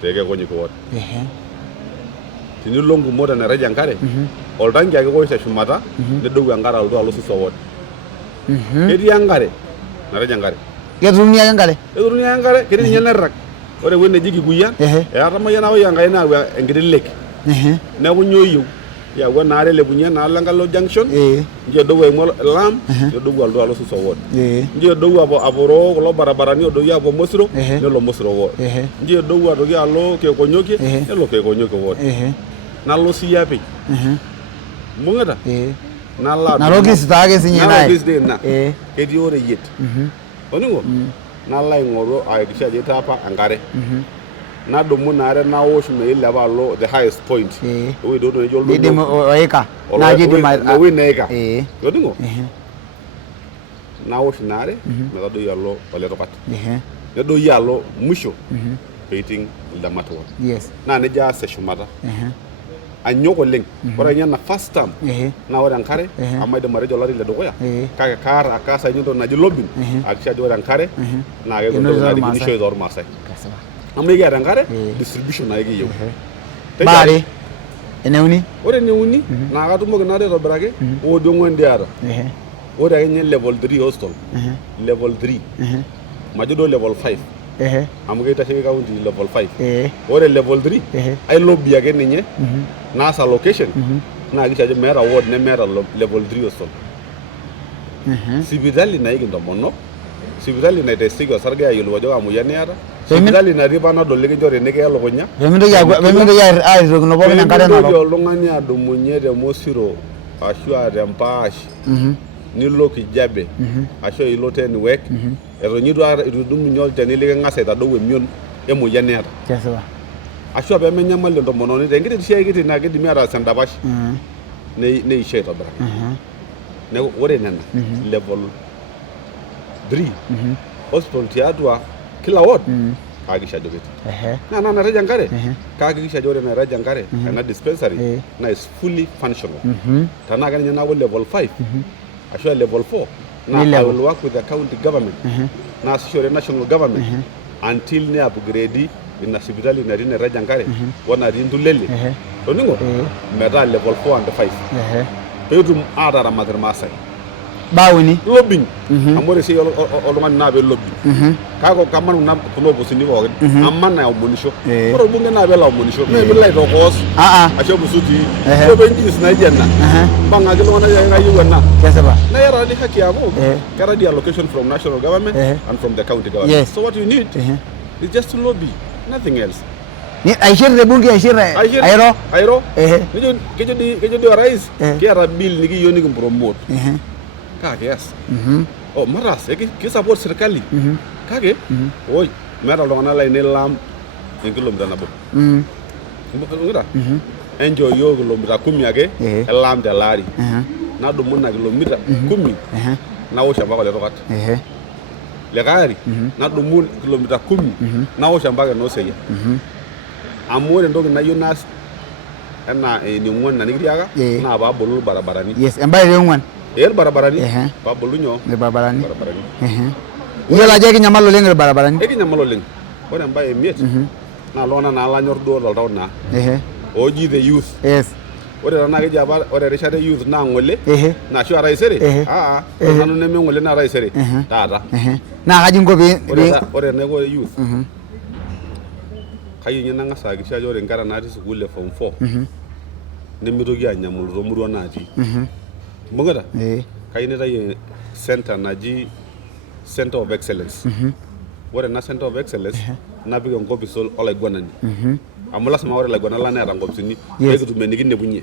te Kekonyik Ward tinilo ngumoto nairrag enkare oltanki ake owosh teshumata nedou enkare alo Suso Ward ketii enkare nairrag enkare keturuni ake enkare ketii ninye nairrag ore ewueji neji Kikuyian eatamayiana oi enkai naa enkiti lake neeku nyoo iyieu yau ena are lepunye enaalo Enkalo junction njo edou aimu Lam nedou alo Suso Ward njo edou aporoo kulo barabarani odoi apuo Mosiro nelo Mosiro Ward njo edou atoki alo Kekonyokie nelo Kekonyokie Ward nalo Siapi mbung'ita nalo Narok East taake sinye nae ketii oreyiet oning'o nalo aing'oru akikisha ajo itaapa enkare nadumu naare nawosh meilepa alo the highest point ewueji duo nejo oldodo idim oika naaji idim ewueji neika oting'o nawosh naare metadoi alo Oletokat nedoi alo musho peiting ildamat Ward naa nejia aas eshumata anyok oleng ore ninye ena first term naa ore enkare amu aidim atejo olari ledukuya kake kaasa ninye entoki naji lobbying akikisha ajo ore enkare naa kepuo entoki narikisho tormaasai amu ikiata enkare distribution naa ikiyieu. Baare eneuni. Ore eneuni naa katumoki naa aitobiraki odio ng'uan dii aata. Ore ake ninye level 3 hostel. Level 3. Majo duo level 5. Amu keitasheki county level 5. Ore level 3 ai lobby ake ninye naas allocation naa kisha ajo meeta ward nemeeta level 3 hostel. Sipitali naiki intomonok, sipitali naitesieki osarge ayiolou ajo kaa moyian iyata, sipitali natii panadol nikinchori nikiya elukunya. Pemintoki aaritokino pookin enkare narok. Pemintoki oltung'ani adumunye te Mosiro ashu te Mpaash nilo Kijabe ashu ilo Tenwek eton itu idumunye olchani liking'as aitadou emion emoyian niyata. Kesipa. Ashu peemenyamali entomononi tenkiti siai kiti naa kidimi ataas endapash neisho aitobiraki. Neeku ore nena level 3 hospital tiatua kila ward kaakisha ajo ketii. Naa nareja enkare kaakisha ajo ore nareja enkare ena dispensary na is fully functional. Tanaa keninye naaku level 5 ashu level 4 na I will work with the county government naasishore national government until ne upgrade ina sipitali natii nareja enkare onatii Ntulele toningo metaa level 4 and 5 peetum ataramat irmaasai. Bauni Lobbying amu ore sii oltung'ani naa pee lobbying kako kamanu na kulo oposini pookin amana aomonisho. Ore orbunge naa peelo aomonisho mee pilo aitokoos ashu busuti ore benjis naija ena bang'aki iltung'anak ayieu ena. Kesipa. Na yara di haki amu kera di allocation from national government and from the county government. Yes. So what you need is just to lobby, nothing else. Ni aishir te bunge airo. Kejo di orais kiata bill nikiyieu nikimpromote. Kake yes. Oh maras ki-support serikali. Kake oi meeta iltung'anak lainei lam enkilomita nabo. Ngira enjoy yo kilomita 10 ake elam tele ari. Nadumu ina kilomita 10 nawosh mpaka letokat. Likae ari nadumu kilomita 10 nawosh mpaka Noseyia. Amu ore entoki nayieu naas enaa eniong'uan na nikitiaka naa paabolu irbarabarani. Yes, embaye eong'uan. Irbarabarani paabolu nyoo? Irbarabarani. Iyiolo ajo ekinyamal oleng irbarabarani. Ekinyamal oleng. Ore embaye emiet naa iltung'anak naa lanyor duo toltau naa. Ooji the youth. Yes. Ore tenaa keji apa ore erishata e youth naa ng'ole naa ashu taisere. Ore nanu neme ng'ole naa taisere taata. Naa kaji inko pee ore enaiko youth kayieu ninye nang'as ahakikisha ajo ore nkera natii sukuul e form 4 nemitoki anyamalu toomurua natii. Mbung'ita? Kayieu nitayu center naji Center of Excellence. Ore ena Center of Excellence napik enkopis olaiguanani. Amu lasima ore ilaiguanak lang neeta nkopisini peekitum enikinepunye.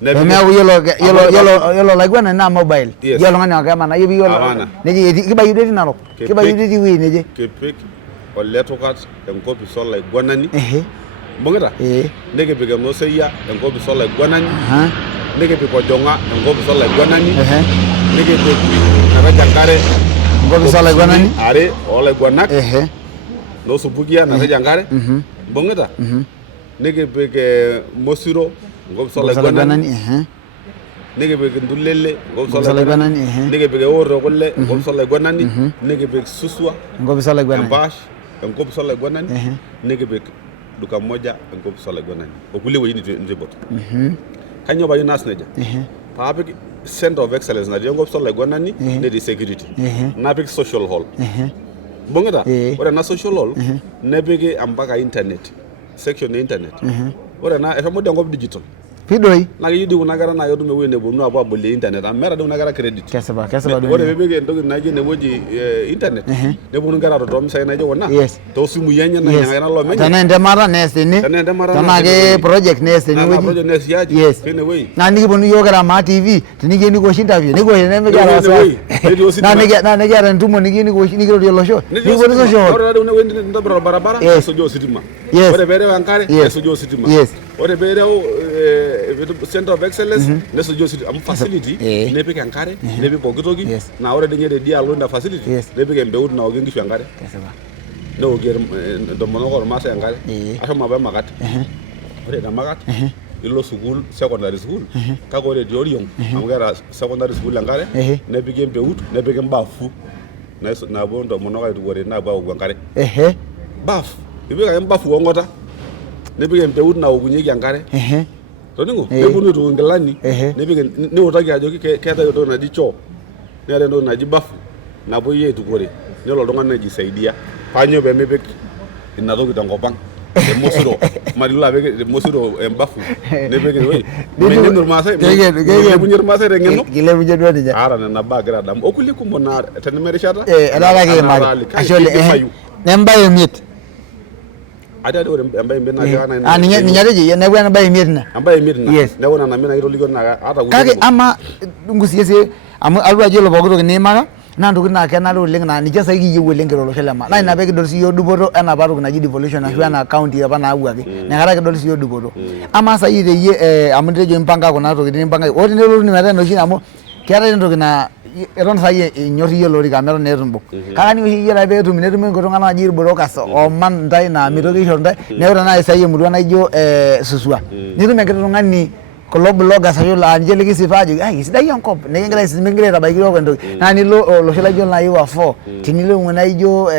Nemeeku yiolo olaiguanani naa mobile. Yiolo oltung'ani ake emana yiolo neji kibayu deti Narok. Kibayu deti ewueji neje. Kipik oletukat enkopis olaiguanani. Mbung'ita? Nikipik Noseyia enkopis olaiguanani. Nikipik Ojonga enkopis olaiguanani. Nikipik nareja enkare enkopis olaiguanani. Are olaiguanak. Nosupukia nareja enkare. Mbung'ita? Nikipik Mosiro enkopis olaiguanani. Nikipik Ntulele enkopis olaiguanani. Nikipik Eworro kule enkopis olaiguanani. Nikipik Suswa enkopis olaiguanani. Empaash enkopis olaiguanani. Nikipik duka moja enkopis olaiguanani. Okulie wuejitin nitipot. Kanyoo payieu naas nejia? Paapik Center of Excellence natii enkopis olaiguanani netii security. Napik social hall. Mbung'ita? Ore ena social hall nepiki mpaka internet, section e internet. Ore ena eshomo dii enkop digital. Pidoi. Naa keyieu dii kuna kera naa ketum ewueji neponu apuo abolie internet amu meeta dii kuna kera credit. Kesipa doi. Ore peepiki entoki naijo enewueji internet neponu nkera atotoo mpisai naijo kuna toosimui enye nainyang'aki loopeny. Tenaa entemata nees tene. Tenaa ke project nees tene wueji. Project nees tiaji tene wueji. Naa nikiponu yiok kira Maa TV tenikiyieu nikiosh interview nikiosh nemikiata wasiwasi. Naa nikiata entumo nikiyieu nikirorie olosho. Nikiponu social hall. Ore taata kuna wuejitin nintobir orbarabara nesujaa ositima. Ore peereu enkare nesujaa ositima. Ore peereu Center of Excellence nesujaa ositima amu facility nepik enkare nepik pooki toki naa ore dii ninye tedialo ina facility nepik empeut naokie nkishu enkare. Neokie intomonok ormaasai enkare. Ashomo apa emakat. Ore temakat ilo sukuul secondary school kake ore tioriong amu keeta secondary school enkare nepiki empeut nepiki mbaafu naapuo ntomonok aitukore naapuo aoku enkare. Bafu. Ipik ake embafu ong'ota. Nipik empeut naokunyeki enkare. Toningo, neponu itu nkilani, nipik niutaki ajoki keeta entoki naji choo. Neeta entoki naji bafu napuoi aitukore. Nelo oltung'ani ajisaidia. Paanyoo pee mipik ina toki tenkop ang'. Emosiro. Matilo apik emosiro embafu. Nipik ewueji. Mening'o irmaasai. Kilepunye irmaasai teng'eno. Kilepunye duo ninye. Aata nena baa agira adamu. Okulie kumok naa tenemerishata. Elaata ake imali. Ashe nembaye imiet. Ade ore embaye imiet naa kana ninye atejo neeku embaye imiet ina. Embaye imiet ina. Neeku nena mina kitolikio naa ata kake ama ngusie amu alwa ajo lo pokitoki niimaka naa ntokitin naa kenare oleng naa ninche saiki kiyieu oleng kira olosho lema naa ina pee kidol siyiok dupoto ena apa toki naji devolution ashu ena county apa naawuaki nekata kidol siyiok dupoto ama saai teyie amu tejo impanga kuna tokitin impanga ore nelotu metaa enoshi amu keetai entoki naa eton saai inyor iyie olorika meton naa etumbo kake ni oshi iyie pee etumi netumi iltung'anak naji irburokas oman ntae naa mitoki aisho ntae neeku tenaa saai emurua naijo susua nitum enkiti tung'ani kulo bloggers ayo la ninche likisipa ajo sidai enkop nikingira aitabaiki yiok entoki naa nilo olosho laijo nai wa 4 tinilo ewueji naijo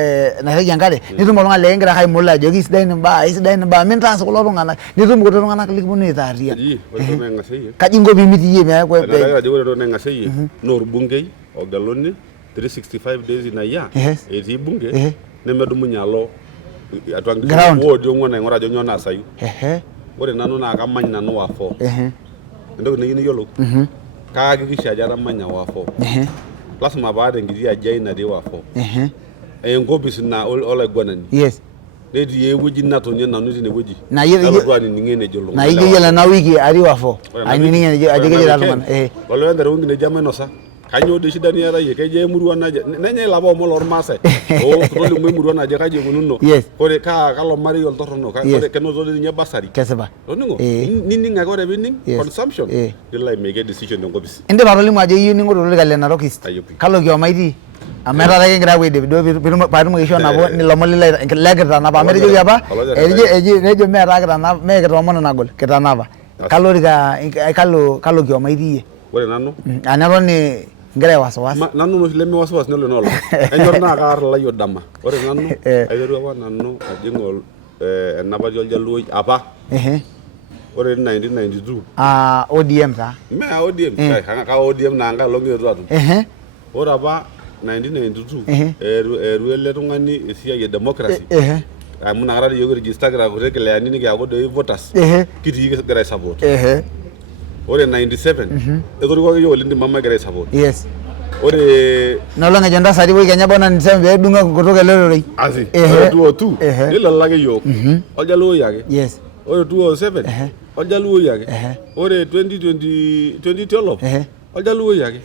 nairragie enkare nitum oltung'ani likingira aimula ajo kisidain imbaa mintaas kulo tung'anak nitum kulo tung'anak likiponu aitaaria kaji inko piimit iyie meeku ore entoki naing'aseyie naa orbungei ogeluni 365 days in a year etii bunge nemedumunye alo atua ward ong'uan aing'ura ajo nyoo naasayu ore nanu naa kamany nanu wa 4 entoki niyieu niyiolou kaakikisha ajo atamanya wa 4 lasima paata enkiti aji ai natii wa 4 enkopis na olaiguanani netii ewueji natonie nanu tine wueji nalotu anining'ie enejo iltung'anak na ijo yiolo ena wiki atii wa 4 anining'ie ajo kejo iltung'anak lolo entere wengine jama inosa kanyoo dii shida niata yie kejo emurua naje nenyai lapa omon lormaasai tolimu emurua naje kaji eikununo ore kalo marei oltorrono ore kenoto ninye basari kesipa toningo nining ake ore piining consumption nilo aimake decision tenkopis indim atolimu ajo iyieu ning'oru olorika le Narok East kalo kioma itii amu etaa kigira apuo aidip duo paatumoki aishoo nabo ilomon lekitanapa amu etejoki apa nejo meetaa kitanapa mee kitoomon nagol kitanapa kalo orika kalo kioma itii iyie ore nanu anatoni ngira aiwasiwasi nanu noshi lemewasiwasi nelo inoolong enyor naa kaarr ilayiok dama ore nanu aiteru apa nanu ajing enapati oljaluoi apa ore 1992 ODM taa mee ODM ka ODM naa nkai olong eetuo atum ore apa 1992 eru ele tung'ani esiai e democracy amu nakata yiok register kira kuti kileani nikiaku doi voters kitii kigira aisupport ore 97 etoriko ake yiok olindi mama egira aisupport ore nolong ejo ntasati voi kenya bona 97 pee edung'o enkutuk elororoi asi ore 202 nilala ake yiok oljaluoi ake ore 207 oljaluoi ake ore 2012 oljaluoi ake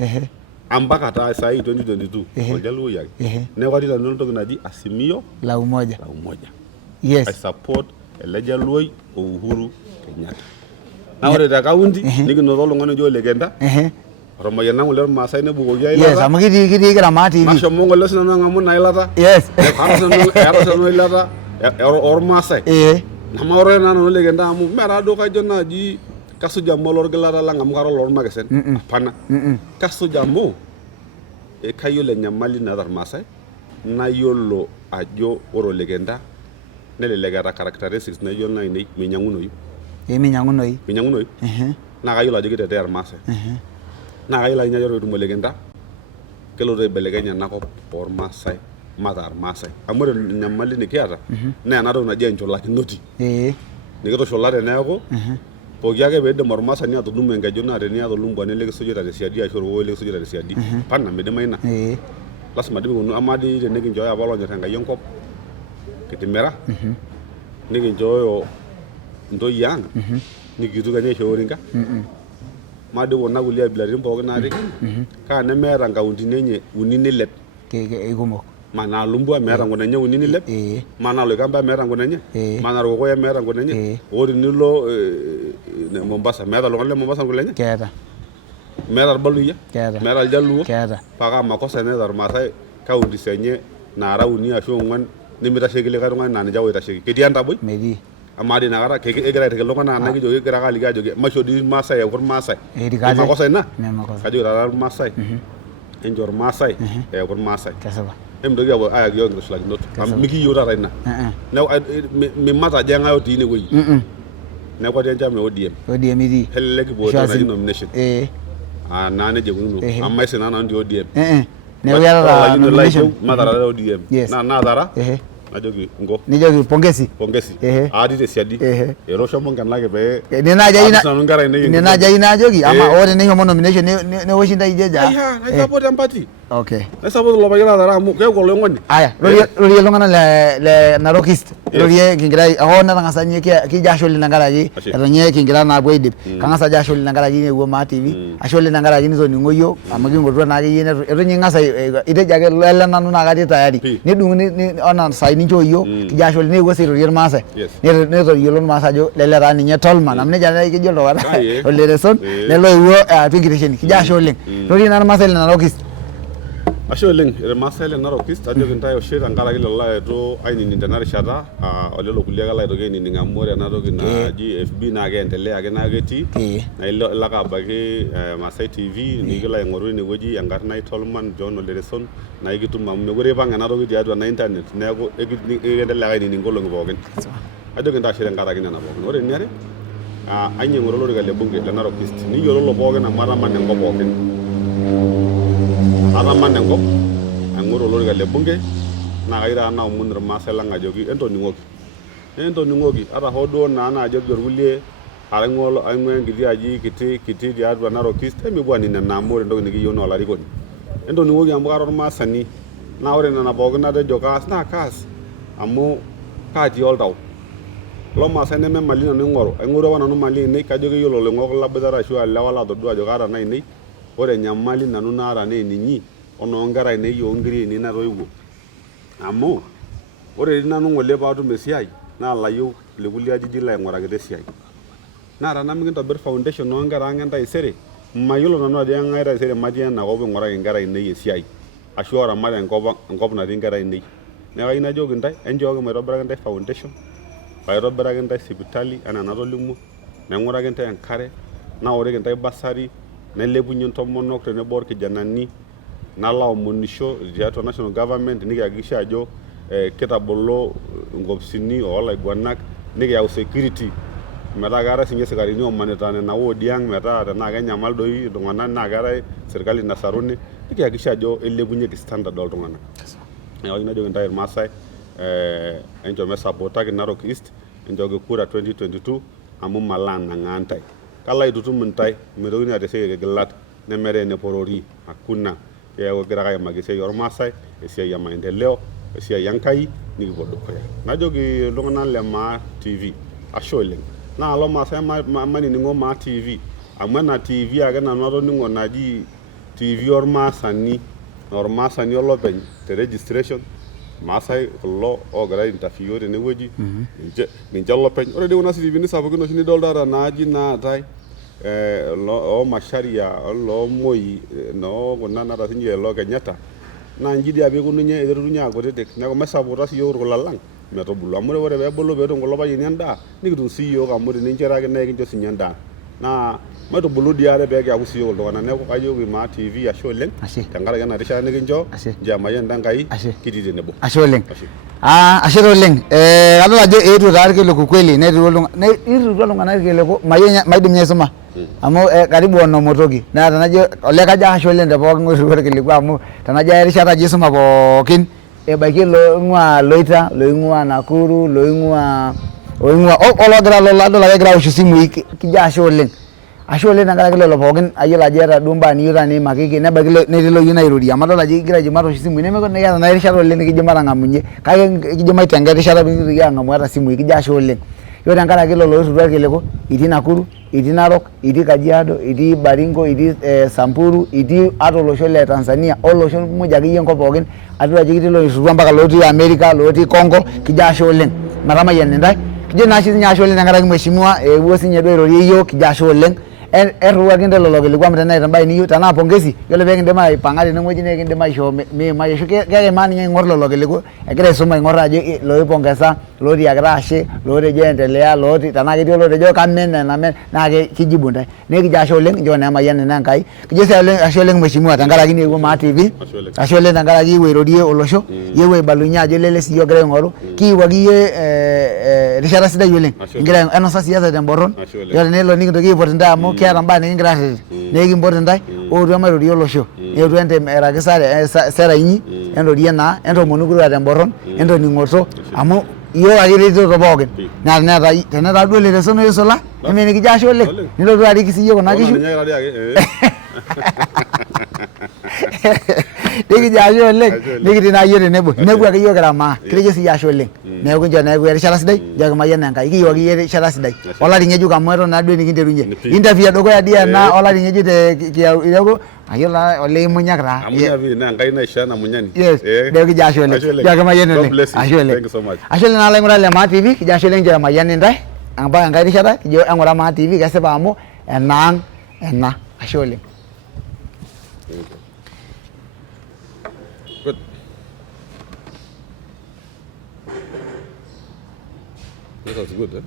ambaka taa sahi 2022 oljaluoi ake neeku atii nanu entoki naji Azimio la Umoja I support ele jaluoi o Uhuru Kenyatta na ore te kaunti nikinoto oltung'ani ojo Ole Kenta oromayiana ng'ole irmaasai nebukoki ailata amu kitii kiramaa TV mashomo ng'ole sinanu ang'amu ina ilata eeta sinanu ilata ormaasai namaore naa nanu Ole Kenta amu meeta duo kajo naaji kasuj amu olorgilata lang amu kara olormakesen apana kasuj amu kayiolo enyamali naata irmaasai nayiolo ajo ore Ole Kenta nelelek eeta characteristics naijo nainei minyang'unoyu naa kayiolo ajo kitetea irmaasai naa kayiolo ajo ore etum Ole Kenta kelotu aibelekeny enakop ormaasai mataa irmaasai amu ore enyamali nikiata naa ena toki naji enchulakinoti nikitushulate neeku pooki ake peedim ormaasani atudumu enkeju naa teniata olumbuani likisujita tesiadi ashu orkokoi likisujita tesiadi pana midimayu ina lasima dii mikunu amaa dii tenikinchooyo apa lonyorr Enkai enkop kitimira nikinchooyo ntoyie ang nikitu kenya aishooyo orinka maadi kuna kulie abilaritin pookin natii kaa nemeeta nkauntini enye uni nilet kumok mana Lumbua meeta nkunenye uni nilep mana Loikamba meeta nkunenye mana Rokokoyo meeta nkunenye ore nilo Mombasa meeta oltung'ani le Mombasa nkunenye keeta meeta irbaluya meeta iljaluo paa makosa neeta irmaasai kauntis enye naara uni ashu ong'uan nimitasheki likae tung'ani naa ninche oitasheki ketii entaboi metii amaa dii inakata kegira aitaki iltung'anak naa kijoki kigira ake aliki ajoki maisho dii irmaasai eeku irmaasai makosa ina kajoki taata irmaasai encho irmaasai eeku irmaasai emdoki abo ayaki yo nkitushulakinot amu mikiyieu taata ina neeku mimata ajo eng'ae otii ine wueji neeku atii enchama e ODM itii elelek kipuote naji nomination naa nejia eikununo amu maisi naa nanu te ODM neeku iatata nomination matarara ODM naatara najoki inko nijoki pongezi atii tesiadi eroshomo nkenake pee ine naaji naajoki ama ore nishomo nomination newoshi ntae jeja naisapot empati okay naisapot ilo payian laatara amu keeku oloing'oni aya rorie iltung'anak le Narok East rorie kingira hoo netang'asa ninye kijo ashe oleng tenkaraki eton ninye kingira naa apuo aidip kang'as ajo ashe oleng tenkaraki niewuo maa TV ashe oleng tenkaraki nitoning'o yiok amu kingorutua naa akeyie eton ninye ing'as itejo ake lele nanu naa katii tayari nidung'u ona saai ninchoo yiok kijo ashe oleng niewuo sii airorie irmaasai netoyiolo irmaasai ajo lele taa ninye tolman amu nejia naa kejo iltung'anak olereson lelo eewuo atua enkitesheni kijo ashe oleng rorie naa irmaasai le Narok East ashe oleng irmaasai le Narok East ajoki ntae oshi tenkaraki lelo aetuo ainining tena rishata olelo kulie ake laitoki ainining amu ore ena toki naji FB naa keendelea ake naa ketii naa ilo ake abaiki Masai TV nikilo aing'oru inewueji enkarna naji Tolman John Olereson naa ikitum amu mekure ipang ena toki tiatua na internet neeku ikendelea ake ainining nkolong'i pookin ajoki ntae ashe tenkaraki nena pookin ore eniare ainyang'u olorika le bunge le Narok East niyiololo pookin amu ataman enkop pookin ataman enkop aing'oru olorika le bunge naa kagira taa naomon irmaasai lang ajoki entoning'oki ata hoo duo naa naajo irkulie aing'ua enkiti aji kiti tiatua Narok East emipuo aning nena amu ore entoki nikiyieu naa olarikoni entoning'oki amu kara ormaasani naa ore nena pookin natejo kaas naa kaas amu kaatii oltau lo maasai neme mali nanu aing'oru apa nanu mali ainei kajo keyiolo oloing'ok laboitare ashu alewa latodua ajo kaata nainei ore enyamali nanu naata naa eninyi onoonkera ainei oonkiri ainei natoiwuo amu ore etii nanu ng'ole paatum esiai naa layieu lekulie ajijik laing'urakita esiai naa tenaa mikintobir foundation oonkera ang' entaisere mayiolo nanu ajo eng'ae taisere matii enakop ing'uraki nkera ainei esiai ashu oramat enkop natii nkera ainei neeku ayieu najoki ntae enchooki maitobiraki ntae foundation paitobiraki ntae sipitali enaa enatolimuo naing'uraki ntae enkare naoriki ntae basari nailepunye ntomonok tenebo orkijanani nalo aomonisho tiatua national government nikihakikisha ajo kitabolo nkopisini oolaiguanak nikiyau security metaa keetai sinye sikarini oomanita nena wodi ang' metaa tenaa kenyamal doi iltung'anak naa keetai sirkali na Saruni nikihakikisha ajo eilepunyeki standard oltung'anak neeku ayieu najoki ntae irmaasai enchom esapotaki Narok East enchooki kura 2022 amu malaa nang'aa ntae kalo aitutum ntae mitokini aata esiai ekigilat nemeeta eneporori hakuna keeku kigira ake aimaki esiai ormaasai esiai e maendeleo esiai Enkai nikipuo dukuya najoki iltung'anak le Maa TV ashe oleng naa alo maasai maining'o Maa TV amu ena TV ake nanu atoning'o naji TV ormaasani olopeny te registration maasai kulo oogira ainterview tenewueji ninche olopeny ore dii kuna CCTVni sapukin oshi nidol taata naaji naatae loo Masharia oloo Moi noo kuna naata sinye loo Kenyatta naa nji dii apa ikununye iterutunye akutitik neeku maisapota siyiok irkulalang metubulu amu ore peebulu peetum kulo payiani endaa nikitum siyiok amu tenincheraki naa ekincho sinye endaa naa maitubulu dii ate pee kiaku siyiok iltung'anak neeku kajoki Maa TV ashe oleng tenkaraki ena rishata nikinchoo njaamai endankai kitii tenebo ashe oleng ashe oleng kadol ajo eetuo taa irkiliku kweli neetuo iltung'anak irkiliku maidim ninye aisuma amu karibu onomotoki naa tenajo ole kajo ashe oleng te pookin oirriu irkiliku amu tenajo erishata ajo isuma pookin ebaiki loing'ua Loita loing'ua Nakuru loing'ua ologira adol ake egira awosh isimui kijo ashe oleng tenkaraki lelo pookin ayiolo ajo eeta duo mbaa niyieu taa niimakiki nebaiki netii loyieu nairorie amu adol ajo igira ajo matoosh isimui nemekiata naa erishata oleng nikijo matang'amunye kake kijo maitenga erishata pee nikitoki aang'amu ata simui kijo ashe oleng yiolo tenkaraki lelo oirriutua irkiliku itii Nakuru itii Narok itii Kajiado itii Baringo itii Samburu itii ata olosho le Tanzania olosho muj akeyie enkop pookin adol ajo kitii loirriutua mpaka lotii America lotii Congo kijo ashe oleng metamayian ntae kijo naa sinye ashe oleng tenkaraki mheshimiwa eewuo sinye duo airorie yiok kijo ashe oleng eruwaki lelo kilikuan teneeta embae niyieu tenaa pongezi yiolo pee kindim aipang'a tenewueji naa kindim aishoo miimai ashu kekimaa ninye aing'or lelo kiliku egira aisuma aing'or ajo loipongesa lootiakita ashe lootejo endelea looti tenaa ketii olotejo kamen enamen naa kijibu ntae neeku kijo ashe oleng inchoo naa emayian ina Enkai kijo sii ashe oleng mheshimiwa tenkaraki niewuo Maa TV ashe oleng tenkaraki iewuo airorie olosho iewuo aibalunye ajo lele sii ogira aing'oru kiiwu akiyie erishata sidai oleng ingira enosa siasa temborron yiolo tenelo nikintoki aipot ntae amu kiata mbaa nikingira arreten nekimpot ntae ootu emairorie olosho eetu entemeraki sera inyi entorie naa entomonu kura temborron entoning'oto amu iyiok ake eretoto pookin naa tenetaa duo letesono isulaa eme nikijo ashe oleng nilotu arik siiyie kuna kishu nikijo ashe oleng nikitii naa yie tenebo inepu ake yiok kira Maa kitejo siiyie ashe oleng neeku inchoo neeku erishata sidai nchooki mayian Enkai kiyieu akeyie erishata sidai olari ng'ejuk amu eton naa duo nikinterunye interview edukuya dii ena olari ng'ejuk neeku ayiolo olee imunyak taa Enkai naishaa namunyani neeku kijo ashe oleng nchooki mayian oleng ashe oleng ashe oleng naa laing'urak le Maa TV kijo ashe oleng nchoo emayian intae mpaka enkae rishata kijo eng'ura Maa TV kesipa amu enaang' ena ashe oleng. Good. That was good, eh?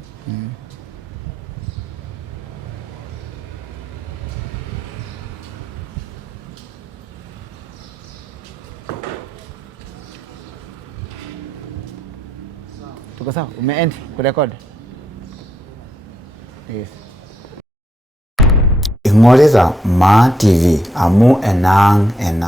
Tuko sawa? Umeend kurekod? Yes. Ing'orita Maa TV amu enaang' ena.